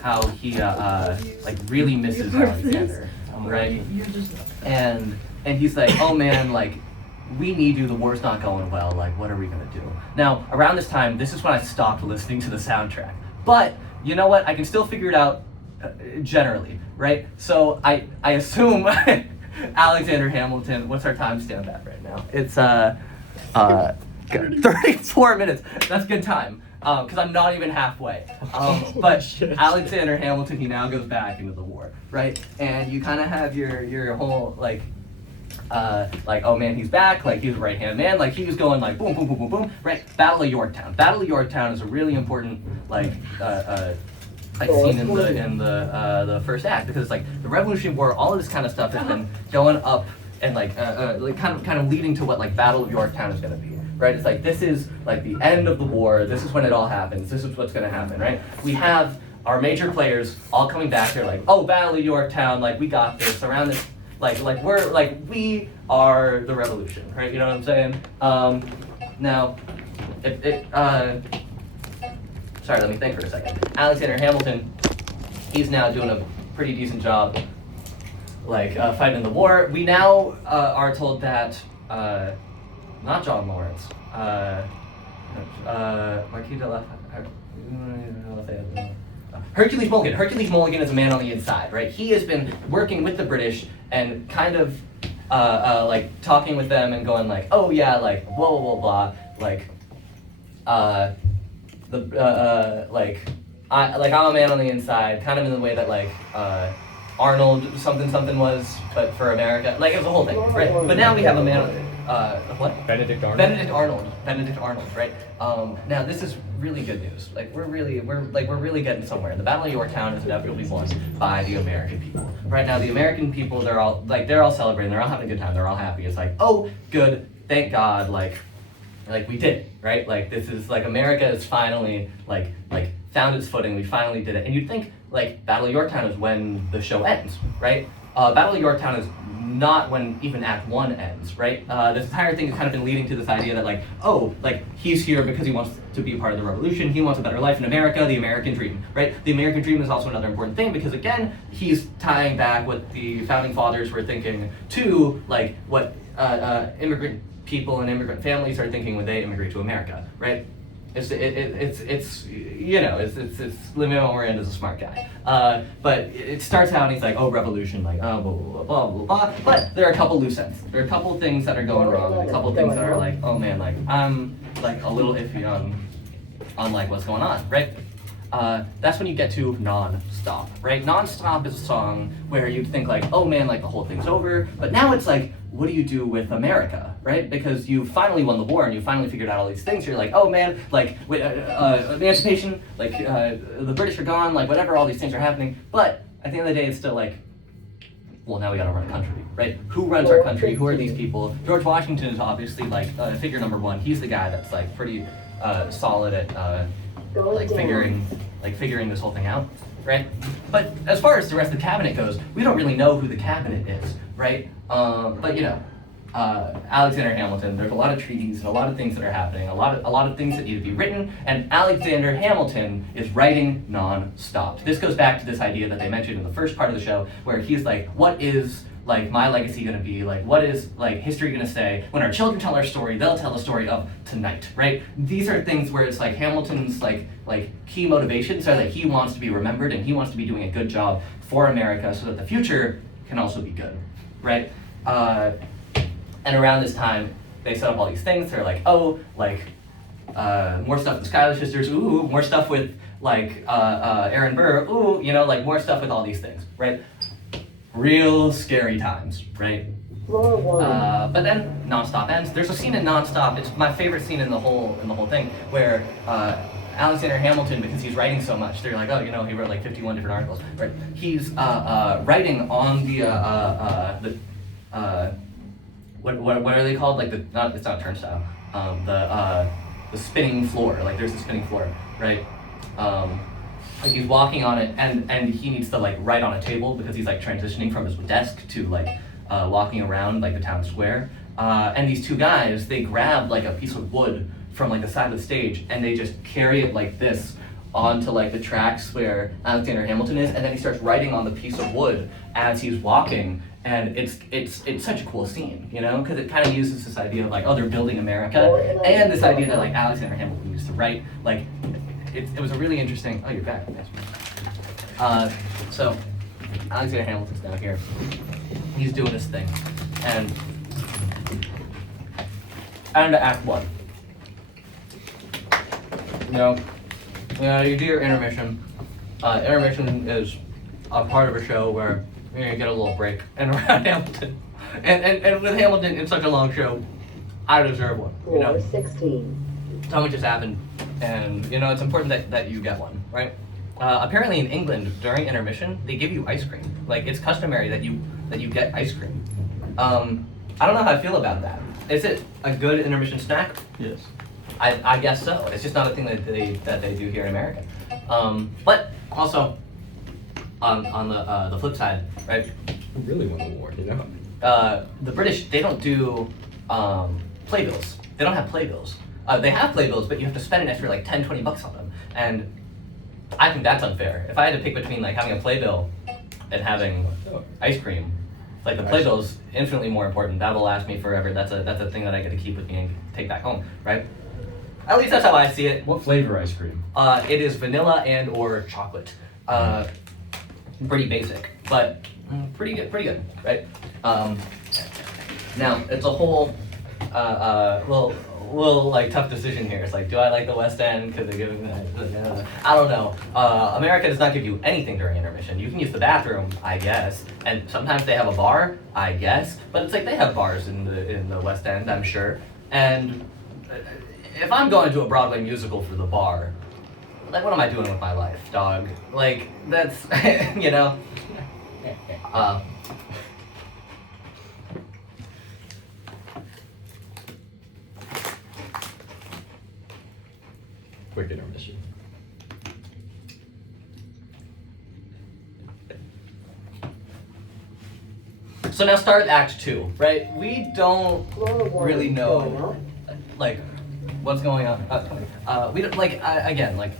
how he like really misses Alexander, right? And he's like, oh man, like we need you, the war's not going well, like, what are we gonna do? Now, around this time, this is when I stopped listening to the soundtrack. But, you know what, I can still figure it out generally, right? So I assume Alexander Hamilton, what's our timestamp at right now? It's 34 minutes, that's good time. Because I'm not even halfway. But Alexander Hamilton, he now goes back into the war, right? And you kind of have your whole, like, oh man, he's back, like, he's a right-hand man, like, he was going, like, boom, boom, boom, boom, boom, right? Battle of Yorktown. Battle of Yorktown is a really important, like scene in the first act, because, like, the Revolutionary War, all of this kind of stuff has been going up and, like kind of leading to what, like, Battle of Yorktown is going to be. Right, it's like, this is like the end of the war, this is when it all happens, this is what's gonna happen, right? We have our major players all coming back, they're like, oh, Battle of Yorktown, like, we got this, around this, like we're, like, we are the revolution, right? You know what I'm saying? Now, sorry, let me think for a second. Alexander Hamilton, he's now doing a pretty decent job, like, fighting the war. We now are told that, not John Lawrence. Marquis de Hercules Mulligan. Hercules Mulligan is a man on the inside, right? He has been working with the British and kind of like talking with them and going like, oh yeah, like blah blah blah blah, like I'm a man on the inside, kind of in the way that like Arnold something was, but for America, like it was a whole thing, right? But now we have a man on what? Benedict Arnold. Benedict Arnold, right? Now this is really good news. Like we're really getting somewhere. The Battle of Yorktown is inevitably won by the American people. Right now, the American people, they're all celebrating, they're all having a good time, they're all happy. It's like, oh, good, thank God, like we did it, right? Like this is like America is finally like found its footing. We finally did it. And you'd think like Battle of Yorktown is when the show ends, right? Battle of Yorktown is not when even Act 1 ends, right? This entire thing has kind of been leading to this idea that like, oh, like he's here because he wants to be a part of the revolution, he wants a better life in America, the American dream, right? The American dream is also another important thing because again, he's tying back what the founding fathers were thinking to like what immigrant people and immigrant families are thinking when they immigrate to America, right? It's you know, it's Lin-Manuel Miranda's a smart guy. But it starts out and he's like, oh, revolution, like, oh, blah, blah, blah, blah, blah. But there are a couple loose ends. There are a couple things that are going wrong, and a couple things that are like, oh man, like, I'm like a little iffy on like what's going on, right? That's when you get to Non-Stop, right? Non-Stop is a song where you'd think like, oh man, like the whole thing's over. But now it's like, what do you do with America, right? Because you finally won the war and you finally figured out all these things. You're like, oh man, like emancipation, like the British are gone, like whatever, all these things are happening. But at the end of the day, it's still like, well, now we gotta run a country, right? Who runs our country? Who are these people? George Washington is obviously like figure number one. He's the guy that's like pretty solid at like figuring this whole thing out, right? But as far as the rest of the cabinet goes, we don't really know who the cabinet is, right? But you know, Alexander Hamilton, there's a lot of treaties and a lot of things that are happening, a lot of things that need to be written, and Alexander Hamilton is writing non-stop. This goes back to this idea that they mentioned in the first part of the show, where he's like, what is like my legacy gonna be? Like what is like history gonna say? When our children tell our story, they'll tell the story of tonight, right? These are things where it's like Hamilton's like key motivations are that he wants to be remembered and he wants to be doing a good job for America so that the future can also be good, right? And around this time, they set up all these things. They're like, oh, like more stuff with the Schuyler Sisters, ooh, more stuff with like Aaron Burr, ooh, you know, like more stuff with all these things, right? Real scary times, right? But then Non-Stop ends. There's a scene in Non-Stop. It's my favorite scene in the whole thing, where Alexander Hamilton, because he's writing so much, they're like, oh, you know, he wrote like 51 different articles, right? He's writing on the what are they called? Like it's not turnstile. The spinning floor. Like there's a spinning floor, right? Like he's walking on it, and he needs to like write on a table because he's like transitioning from his desk to like walking around like the town square. And these two guys, they grab like a piece of wood from like the side of the stage, and they just carry it like this onto like the tracks where Alexander Hamilton is, and then he starts writing on the piece of wood as he's walking, and it's such a cool scene, you know, because it kind of uses this idea of like, oh, they're building America, and this idea that like Alexander Hamilton used to write, like it was a really interesting. Oh, you're back. Nice. So Alexander Hamilton's now here. He's doing his thing, and into Act 1. You do your intermission. Intermission is a part of a show where you get a little break. And around Hamilton, and with Hamilton, it's such a long show. I deserve one. You know, 16. so much has happened, and you know it's important that you get one, right? Apparently in England during intermission they give you ice cream. Like it's customary that you get ice cream. I don't know how I feel about that. Is it a good intermission snack? Yes. I guess so. It's just not a thing that they do here in America. But also, on the flip side, right? Who really won the war, you know? The British, they don't do playbills. They don't have playbills. They have playbills, but you have to spend an extra like 10, 20 bucks on them. And I think that's unfair. If I had to pick between like having a playbill and having ice cream, like the playbill's infinitely more important. That'll last me forever. That's a thing that I get to keep with me and take back home, right? At least that's how I see it. What flavor ice cream? It is vanilla and or chocolate. Pretty basic, but pretty good, right? Now it's a whole little like tough decision here. It's like, do I like the West End because they're giving I don't know. America does not give you anything during intermission. You can use the bathroom, I guess, and sometimes they have a bar, I guess. But it's like they have bars in the West End, I'm sure. And if I'm going to a Broadway musical for the bar, like what am I doing with my life, dog? Like that's you know. Quick intermission. So now start Act 2, right? We don't really know, like, what's going on. We don't, like, again, like,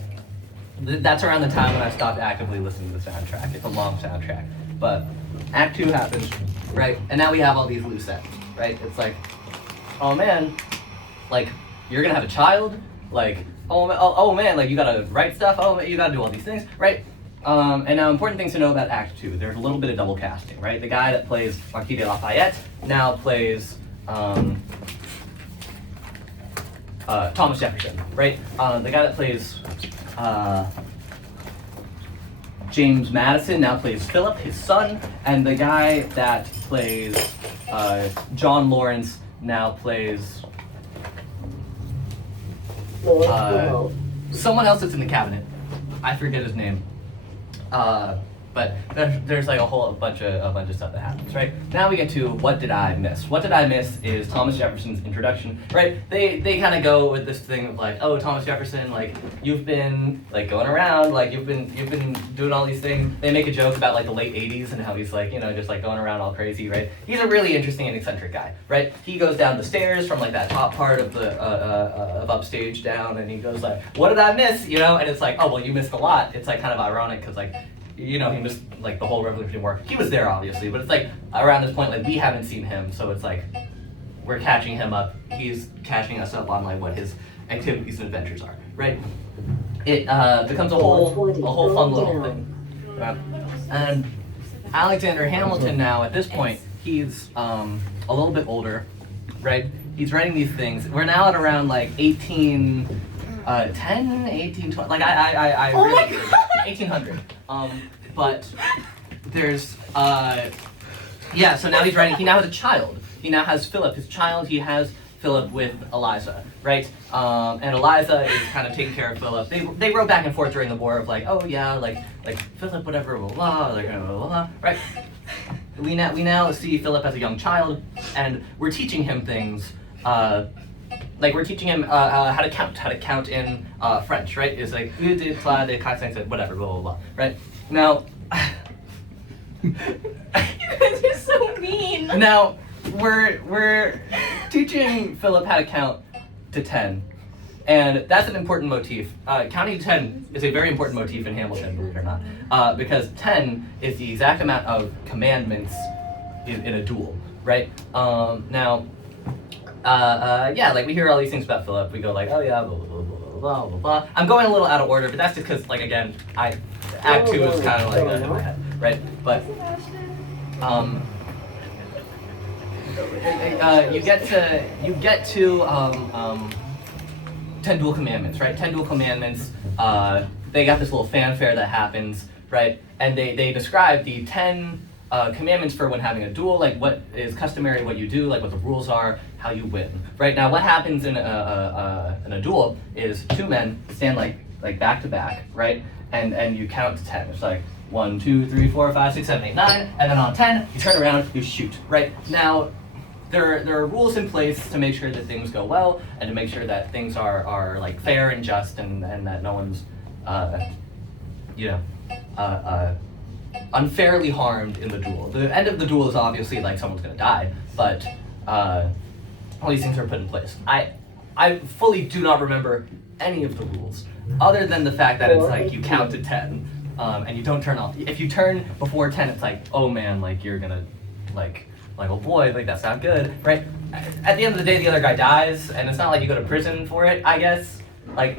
that's around the time when I stopped actively listening to the soundtrack. It's a long soundtrack. But Act 2 happens, right? And now we have all these loose ends, right? It's like, oh man, like, you're gonna have a child? Like, oh man, like, you gotta write stuff? Oh, you gotta do all these things, right? And now important things to know about Act 2. There's a little bit of double casting, right? The guy that plays Marquis de Lafayette now plays Thomas Jefferson, right? The guy that plays James Madison now plays Philip, his son, and the guy that plays John Lawrence now plays someone else that's in the cabinet. I forget his name. But there's like a bunch of stuff that happens, right? Now we get to what did I miss? What did I miss is Thomas Jefferson's introduction, right? They kind of go with this thing of like, oh, Thomas Jefferson, like you've been like going around, like you've been doing all these things. They make a joke about like the late '80s and how he's like, you know, just like going around all crazy, right? He's a really interesting and eccentric guy, right? He goes down the stairs from like that top part of the of upstage down, and he goes like, what did I miss? You know, and it's like, oh well, you missed a lot. It's like kind of ironic because like, you know, he missed like the whole Revolutionary War. He was there obviously, but it's like around this point, like we haven't seen him, so it's like we're catching him up. He's catching us up on like what his activities and adventures are, right? It becomes a whole fun little thing. And Alexander Hamilton now at this point, he's a little bit older, right? He's writing these things. We're now at around like 1810, 1820. Like I Oh really, my God! 1800. But there's yeah. So now he's writing. He now has a child. He now has Philip, his child. He has Philip with Eliza, right? And Eliza is kind of taking care of Philip. They wrote back and forth during the war of like, oh yeah, like Philip, whatever, blah blah, like blah blah, right? We now see Philip as a young child, and we're teaching him things. Like we're teaching him how to count in French, right? It's like whatever, blah blah blah, right? Now, You guys are so mean. now we're teaching Philip how to count to 10, And that's an important motif. Counting 10 is a very important motif in Hamilton, believe it or not, because 10 is the exact amount of commandments in a duel, right? Yeah, like we hear all these things about Philip. We go like, oh yeah, blah, blah, blah, blah, blah, blah, blah. I'm going a little out of order, but that's just because, like, again, Act 2 is kind of like in my head, right? But, you get to 10 dual commandments, right? 10 dual commandments. They got this little fanfare that happens, right? And they describe the 10 commandments for when having a duel, like what is customary, what you do, like what the rules are, how you win, right? Now, what happens in a duel is two men stand like back to back, right? And you count to 10. It's like 1, 2, 3, 4, 5, 6, 7, 8, 9, and then on 10, you turn around, you shoot, right? Now, there are rules in place to make sure that things go well and to make sure that things are like fair and just and that no one's unfairly harmed in the duel. The end of the duel is obviously like someone's gonna die, but all these things are put in place. I fully do not remember any of the rules other than the fact that it's like you count to 10 and you don't turn off. If you turn before 10, it's like, oh man, like you're gonna like oh boy, like that's not good, right? At the end of the day, the other guy dies, and it's not like you go to prison for it, I guess. Like,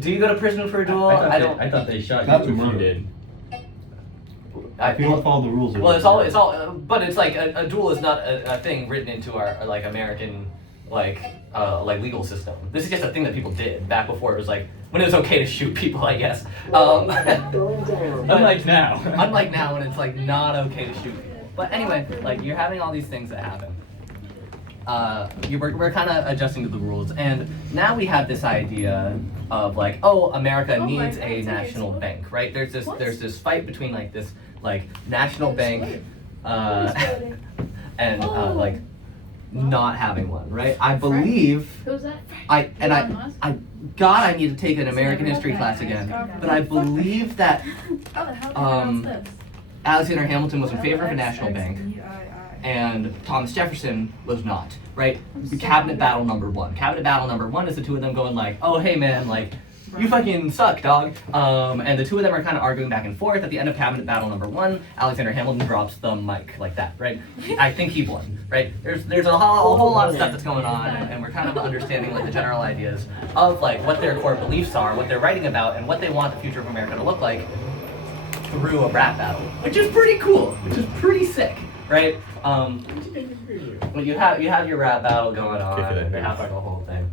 do you go to prison for a duel? I thought they shot That's you a if you murder. did. If you don't follow the rules. Well, it's all, but it's like a duel is not a thing written into our like American like legal system. This is just a thing that people did back before it was like when it was okay to shoot people, I guess. Unlike now. Unlike now when it's like not okay to shoot people. But anyway, like you're having all these things that happen. We're kind of adjusting to the rules, and now we have this idea of like, oh, America needs a national bank, right? There's this fight between like this like national bank and like not having one, right? I believe Who's that? I God, I need to take an American history class again, but I believe that How the hell do you pronounce this? Alexander Hamilton was in favor of a national bank, and Thomas Jefferson was not, right? The cabinet battle number 1. Cabinet battle number 1 is the two of them going like, oh, hey man, like, you fucking suck, dog. And the two of them are kind of arguing back and forth. At the end of cabinet battle number 1, Alexander Hamilton drops the mic like that, right? I think he won, right? There's a whole lot of stuff that's going on, and we're kind of understanding like the general ideas of like what their core beliefs are, what they're writing about, and what they want the future of America to look like through a rap battle, which is pretty cool, which is pretty sick, right? Well, you have your rap battle going on, and you have like a whole thing,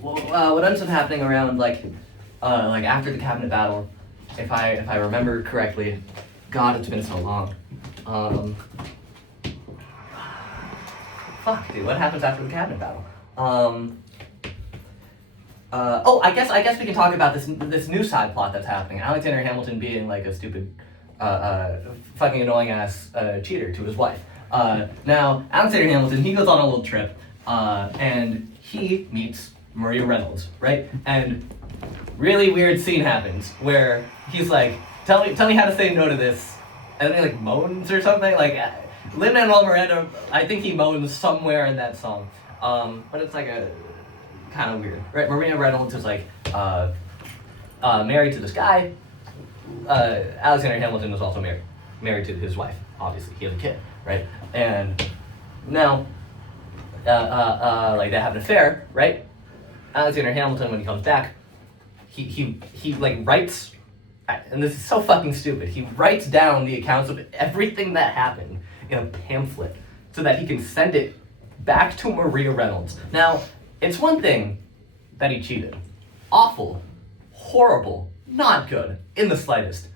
what ends up happening around like after the cabinet battle, if I remember correctly, God, it's been so long. Fuck, dude, what happens after the cabinet battle? I guess we can talk about this new side plot that's happening. Alexander Hamilton being like a stupid, fucking annoying ass cheater to his wife. Now, Alexander Hamilton, he goes on a little trip, and he meets Maria Reynolds, right? And really weird scene happens where he's like, tell me how to say no to this, and then he like moans or something. Like Lin-Manuel Miranda, I think he moans somewhere in that song, but it's like a kind of weird, right? Maria Reynolds is like married to this guy. Alexander Hamilton was also married to his wife. Obviously, he has a kid, right? And now, like they have an affair, right? Alexander Hamilton, when he comes back, he like writes, and this is so fucking stupid. He writes down the accounts of everything that happened in a pamphlet so that he can send it back to Maria Reynolds. Now, it's one thing that he cheated. Awful, horrible, not good, in the slightest.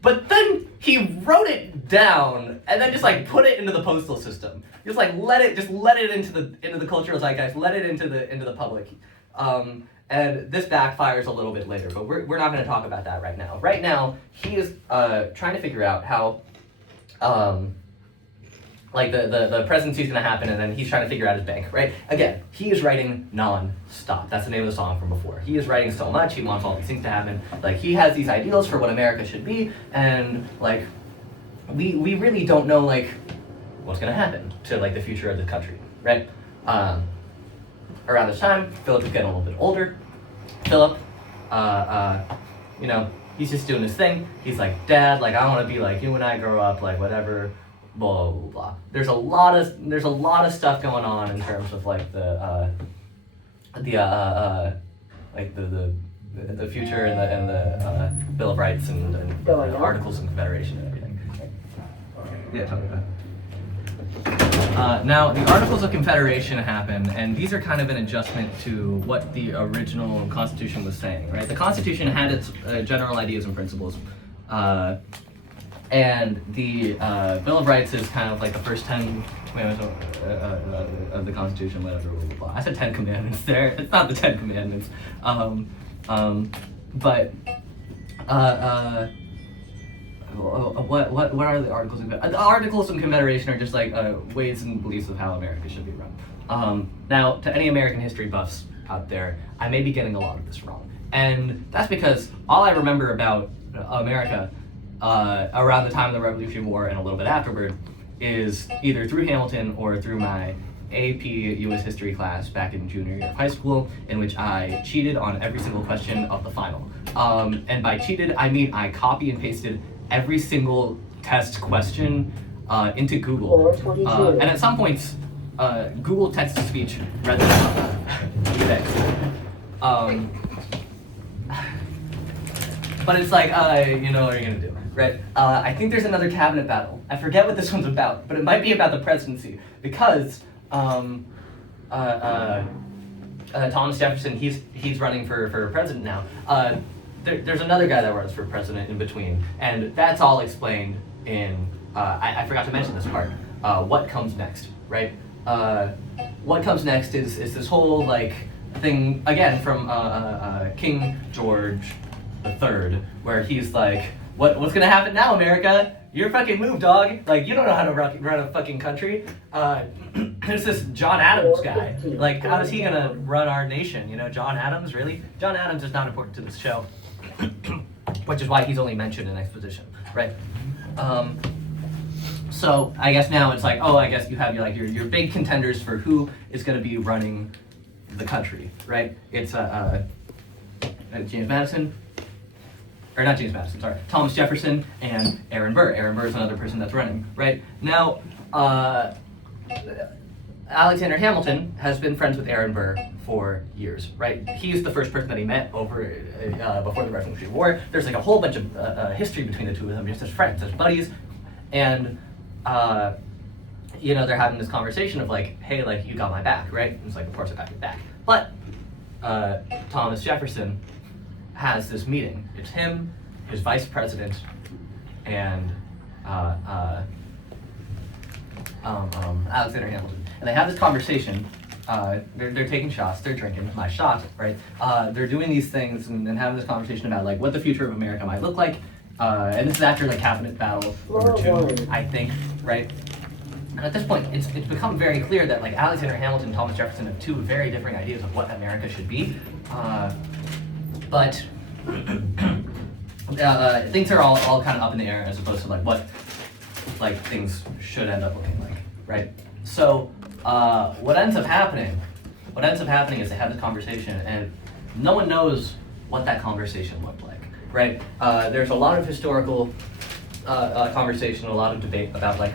But then he wrote it down and then just like put it into the postal system. Just like let it into the cultural zeitgeist, let it into the public. And this backfires a little bit later, but we're not going to talk about that right now. Right now, he is trying to figure out how like the presidency is going to happen, and then he's trying to figure out his bank, right? Again, he is writing non-stop. That's the name of the song from before. He is writing so much, he wants all these things to happen. Like, he has these ideals for what America should be, and, like, we really don't know, like, what's going to happen to, like, the future of the country. right? Around this time, Philip is getting a little bit older. Philip, you know, he's just doing his thing. He's like, Dad, like I want to be like you when I grow up, like whatever, blah blah blah. There's a lot of stuff going on in terms of like the future and the Bill of Rights and the Articles of Confederation and everything. Yeah, tell me about it. Now, the Articles of Confederation happen, and these are kind of an adjustment to what the original Constitution was saying, right? The Constitution had its general ideas and principles, and the Bill of Rights is kind of like the first 10 commandments of the Constitution, whatever, blah, blah, blah. I said 10 commandments there. It's not the 10 commandments. What are the Articles of Confederation? The Articles of Confederation are just like ways and beliefs of how America should be run. Now, to any American history buffs out there, I may be getting a lot of this wrong. And that's because all I remember about America around the time of the Revolutionary War and a little bit afterward is either through Hamilton or through my AP US history class back in junior year of high school, in which I cheated on every single question of the final. And by cheated, I mean I copy and pasted every single test question into Google. And at some points, Google text-to-speech read them text. But it's like, you know what are you gonna do, right? I think there's another cabinet battle. I forget what this one's about, but it might be about the presidency because Thomas Jefferson, he's running for president now. There's another guy that runs for president in between, and that's all explained in, I forgot to mention this part, what comes next, right? What comes next is this whole like thing, again, from King George III, where he's like, what's gonna happen now, America? You're fucking moved, dog. Like, you don't know how to run a fucking country. There's this John Adams guy. Like, how is he gonna run our nation? You know, John Adams, really? John Adams is not important to this show, which is why he's only mentioned in exposition, right? So I guess now it's like, oh, I guess you have your big contenders for who is gonna be running the country, right? It's James Madison. Or not James Madison, sorry, Thomas Jefferson and Aaron Burr. Aaron Burr is another person that's running, right? Now, Alexander Hamilton has been friends with Aaron Burr for years, right? He's the first person that he met over before the Revolutionary War. There's like a whole bunch of history between the two of them, just as friends, as buddies, and you know, they're having this conversation of like, hey, like, you got my back, right? And it's like, of course I got your back. But Thomas Jefferson has this meeting. It's him, his vice president, and Alexander Hamilton. And they have this conversation. They're taking shots, they're drinking, my shot, right? They're doing these things and having this conversation about like what the future of America might look like. And this is after like cabinet battle number 2, I think, right? And at this point, it's become very clear that like Alexander Hamilton and Thomas Jefferson have two very different ideas of what America should be. But things are all kind of up in the air as opposed to like what like things should end up looking like, right? So what ends up happening is they have this conversation and no one knows what that conversation looked like, right? There's a lot of historical conversation, a lot of debate about like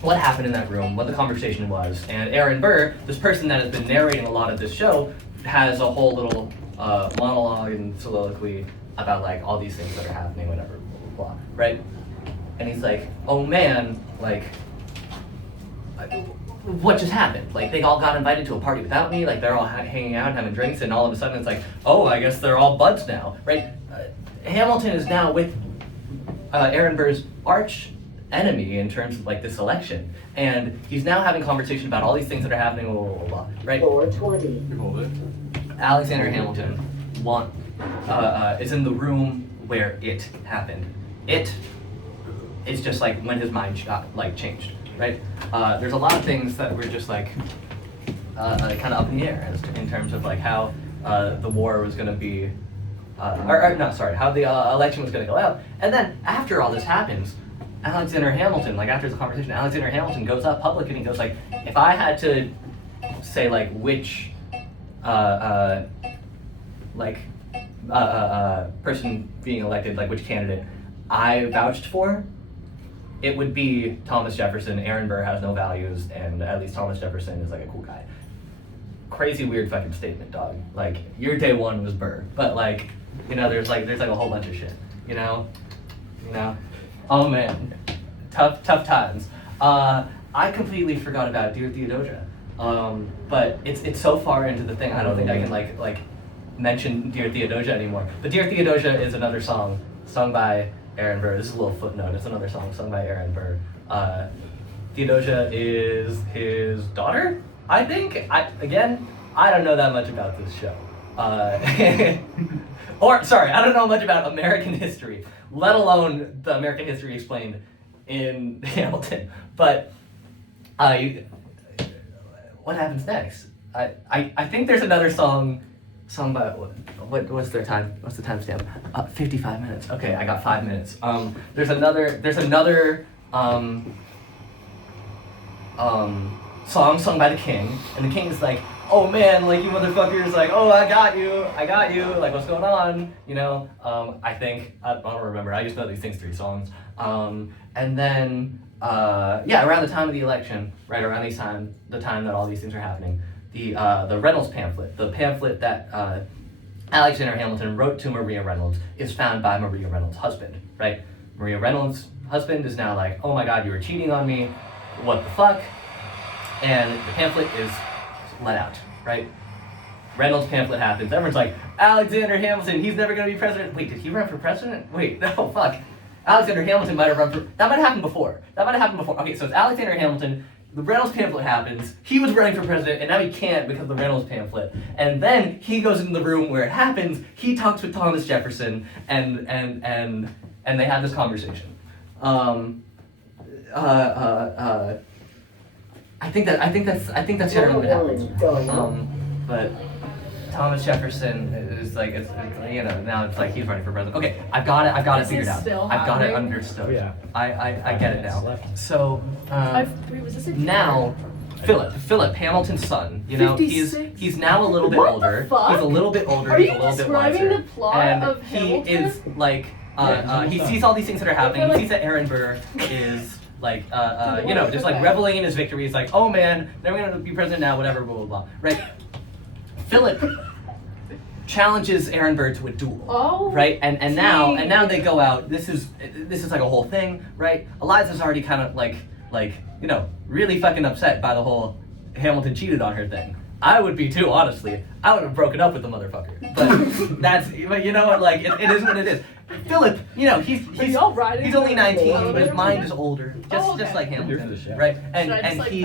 what happened in that room, what the conversation was, and Aaron Burr, this person that has been narrating a lot of this show, has a whole little monologue and soliloquy about like all these things that are happening, whatever, blah, blah, blah, right? And he's like, oh man, like, what just happened? Like, they all got invited to a party without me, like they're all hanging out, having drinks, and all of a sudden it's like, oh, I guess they're all buds now, right? Hamilton is now with Aaron Burr's arch enemy in terms of like this election, and he's now having conversation about all these things that are happening, blah, blah, blah, blah, right? 420. Alexander Hamilton is in the room where it happened. It's just like when his mind got like changed, right? There's a lot of things that were just like kind of up in the air in terms of like how the war was going to be, how the election was going to go out. And then after all this happens, Alexander Hamilton, like after the conversation, Alexander Hamilton goes up public and he goes like, if I had to say like which person being elected, like which candidate I vouched for, it would be Thomas Jefferson. Aaron Burr has no values, and at least Thomas Jefferson is like a cool guy. Crazy weird fucking statement, dog. Like your day one was Burr, but like, you know, there's like a whole bunch of shit, you know. Oh man, tough times. I completely forgot about Dear Theodosia, but it's so far into the thing I don't think I can like mention Dear Theodosia anymore. But Dear Theodosia is another song sung by Aaron Burr. This is a little footnote. It's another song sung by Aaron Burr. Theodosia is his daughter, I think. I don't know that much about this show. Or, sorry, I don't know much about American history, let alone the American history explained in Hamilton. But what happens next? I think there's another song sung by, what's their time? What's the timestamp? 55 minutes. Okay, I got 5 minutes. There's another song sung by the king, and the king is like, oh man, like you motherfuckers, like, oh, I got you, like what's going on, you know? I think, I don't remember, I just know these things 3 songs. And then, around the time of the election, right around the time that all these things are happening, the Reynolds pamphlet, the pamphlet that Alexander Hamilton wrote to Maria Reynolds, is found by Maria Reynolds' husband, right? Maria Reynolds' husband is now like, oh my god, you were cheating on me, what the fuck? And the pamphlet is let out, right? Reynolds' pamphlet happens. Everyone's like, Alexander Hamilton, he's never gonna be president. Wait, did he run for president? Wait, no, fuck. Alexander Hamilton might have run for, that might have happened before. Okay, so it's Alexander Hamilton, the Reynolds pamphlet happens, he was running for president, and now he can't because of the Reynolds pamphlet. And then he goes into the room where it happens, he talks with Thomas Jefferson, and they have this conversation. I think that's generally what happens. But Thomas Jefferson is like, it's you know, now it's like he's running for president. Okay, I've got it figured out. I've got it understood. Oh, yeah. I get it now. So Wait, was this a now Philip, Hamilton's son, you know, 56? he's now a little bit What older. the fuck? He's a little bit older, Are he's you a little bit describing wiser. the plot And of he Hamilton? is like he sees all these things that are happening. He sees that Aaron Burr is like you know, just like reveling in his victory. He's like, oh man, they're gonna be president now, whatever, blah blah blah. Right? Philip challenges Aaron Burr to a duel. Oh, right? And now they go out. This is like a whole thing, right? Eliza's already kind of like you know, really fucking upset by the whole Hamilton cheated on her thing. I would be too, honestly. I would have broken up with the motherfucker. But you know what? Like it is what it is. Philip, you know, he's only 19, but his mind is older, just like Hamilton, right? And he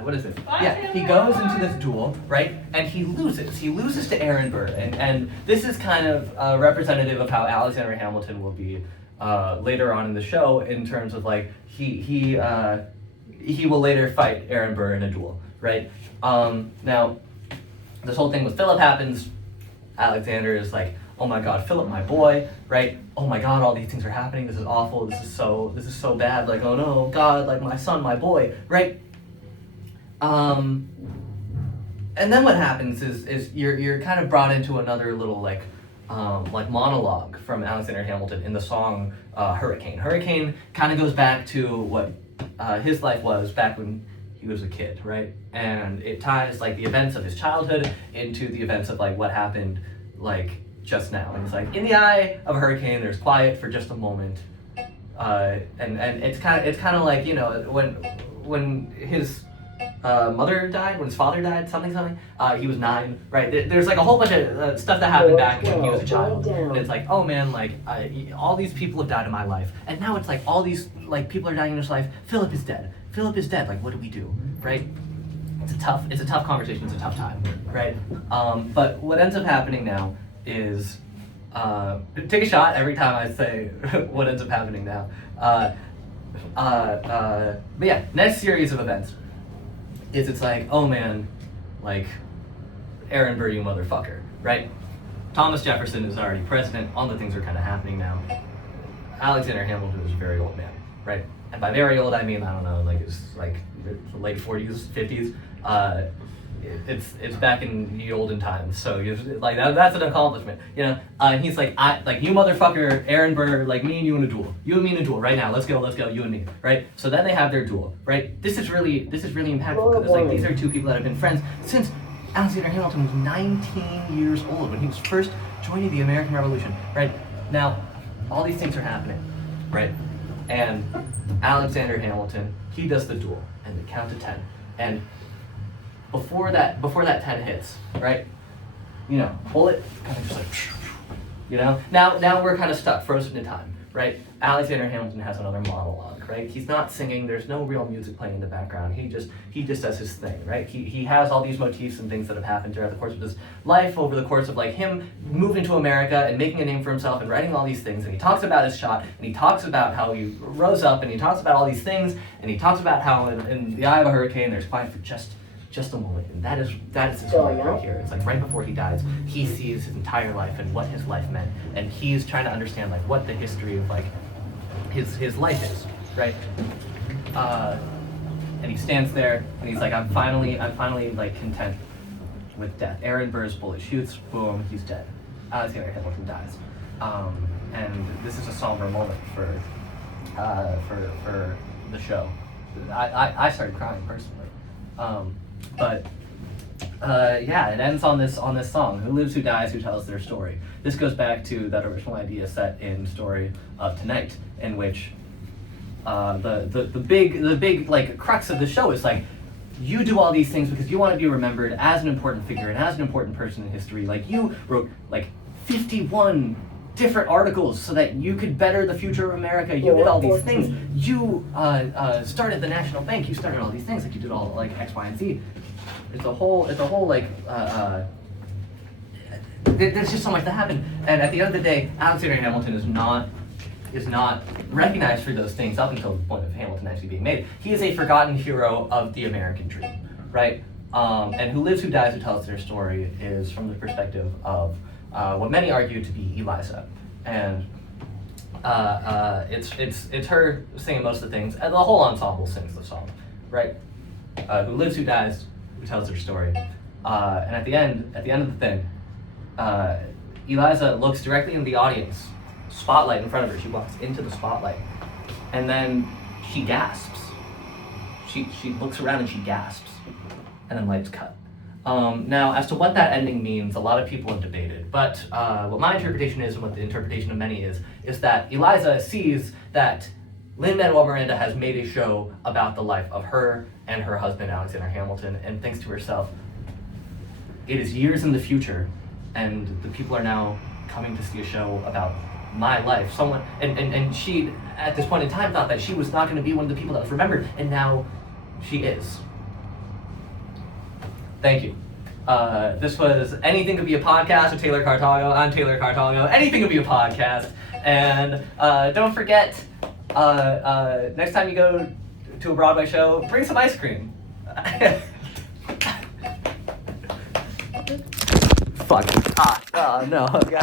what is it? Yeah, he goes into this duel, right? And he loses. He loses to Aaron Burr, and this is kind of representative of how Alexander Hamilton will be later on in the show, in terms of like he will later fight Aaron Burr in a duel, right? Now, this whole thing with Philip happens. Alexander is like, oh my god, Philip, my boy, right? Oh my god, all these things are happening. This is awful. This is so bad. Like, oh no, God, like my son, my boy, right? And then what happens is you're kind of brought into another little like monologue from Alexander Hamilton in the song Hurricane. Hurricane kind of goes back to what his life was back when he was a kid, right? And it ties like the events of his childhood into the events of like what happened like just now. And it's like, in the eye of a hurricane, there's quiet for just a moment, and it's kind of like, you know, when his mother died, when his father died, something. He was 9, right? There's like a whole bunch of stuff that happened back when he was a child, and it's like, oh man, like all these people have died in my life, and now it's like all these like people are dying in his life. Philip is dead. Like, what do we do, right? It's a tough conversation. It's a tough time, right? But what ends up happening now is take a shot every time I say what ends up happening now. But yeah, next series of events is it's like, oh man, like Aaron Burr, you motherfucker, right? Thomas Jefferson is already president. All the things are kind of happening now. Alexander Hamilton is a very old man, right? And by very old, I mean, I don't know, like it's like the late 40s, 50s. It's back in the olden times, so like that's an accomplishment, you know. And he's like, you motherfucker, Aaron Burr, like me and you in a duel, you and me in a duel right now. Let's go, you and me, right? So then they have their duel, right? This is really impactful because like these are two people that have been friends since Alexander Hamilton was 19 years old when he was first joining the American Revolution, right? Now, all these things are happening, right? And Alexander Hamilton, he does the duel and they count to 10, and before that 10 hits, right? You know, bullet kind of just like, you know. Now we're kind of stuck, frozen in time, right? Alexander Hamilton has another monologue, right? He's not singing. There's no real music playing in the background. He just does his thing, right? He has all these motifs and things that have happened throughout the course of his life, over the course of like him moving to America and making a name for himself and writing all these things. And he talks about his shot, and he talks about how he rose up, and he talks about all these things, and he talks about how in the eye of a hurricane there's quiet for just a moment, and that is his moment right here. It's like right before he dies, he sees his entire life and what his life meant, and he's trying to understand like what the history of like his life is, right? And he stands there and he's like, I'm finally like content with death. Aaron Burr's bullet shoots, boom, he's dead. Alexander Hamilton dies, and this is a somber moment for the show. I started crying personally. But yeah, it ends on this song. Who lives, who dies, who tells their story. This goes back to that original idea set in Story of Tonight, in which the big like crux of the show is like, you do all these things because you want to be remembered as an important figure and as an important person in history. Like you wrote like 51 different articles so that you could better the future of America. You did all these things. You started the National Bank. You started all these things. Like you did all like X, Y, and Z. It's a whole like there's just so much that happened. And at the end of the day, Alexander Hamilton is not recognized for those things up until the point of Hamilton actually being made. He is a forgotten hero of the American dream, right? And Who Lives, Who Dies, Who Tells Their Story is from the perspective of what many argue to be Eliza, and it's her singing most of the things, and the whole ensemble sings the song, right? Who lives, who dies, who tells their story, and at the end of the thing, Eliza looks directly in the audience spotlight in front of her. She walks into the spotlight, and then she gasps. She looks around and she gasps, and then lights cut. Now, as to what that ending means, a lot of people have debated, but what my interpretation is, and what the interpretation of many is that Eliza sees that Lin-Manuel Miranda has made a show about the life of her and her husband, Alexander Hamilton, and thinks to herself, it is years in the future, and the people are now coming to see a show about my life. Someone, and she, at this point in time, thought that she was not going to be one of the people that was remembered, and now she is. Thank you. This was Anything Could Be a Podcast with Taylor Cartago. I'm Taylor Cartago. Anything could be a podcast. And don't forget, next time you go to a Broadway show, bring some ice cream. Fuck. Oh no.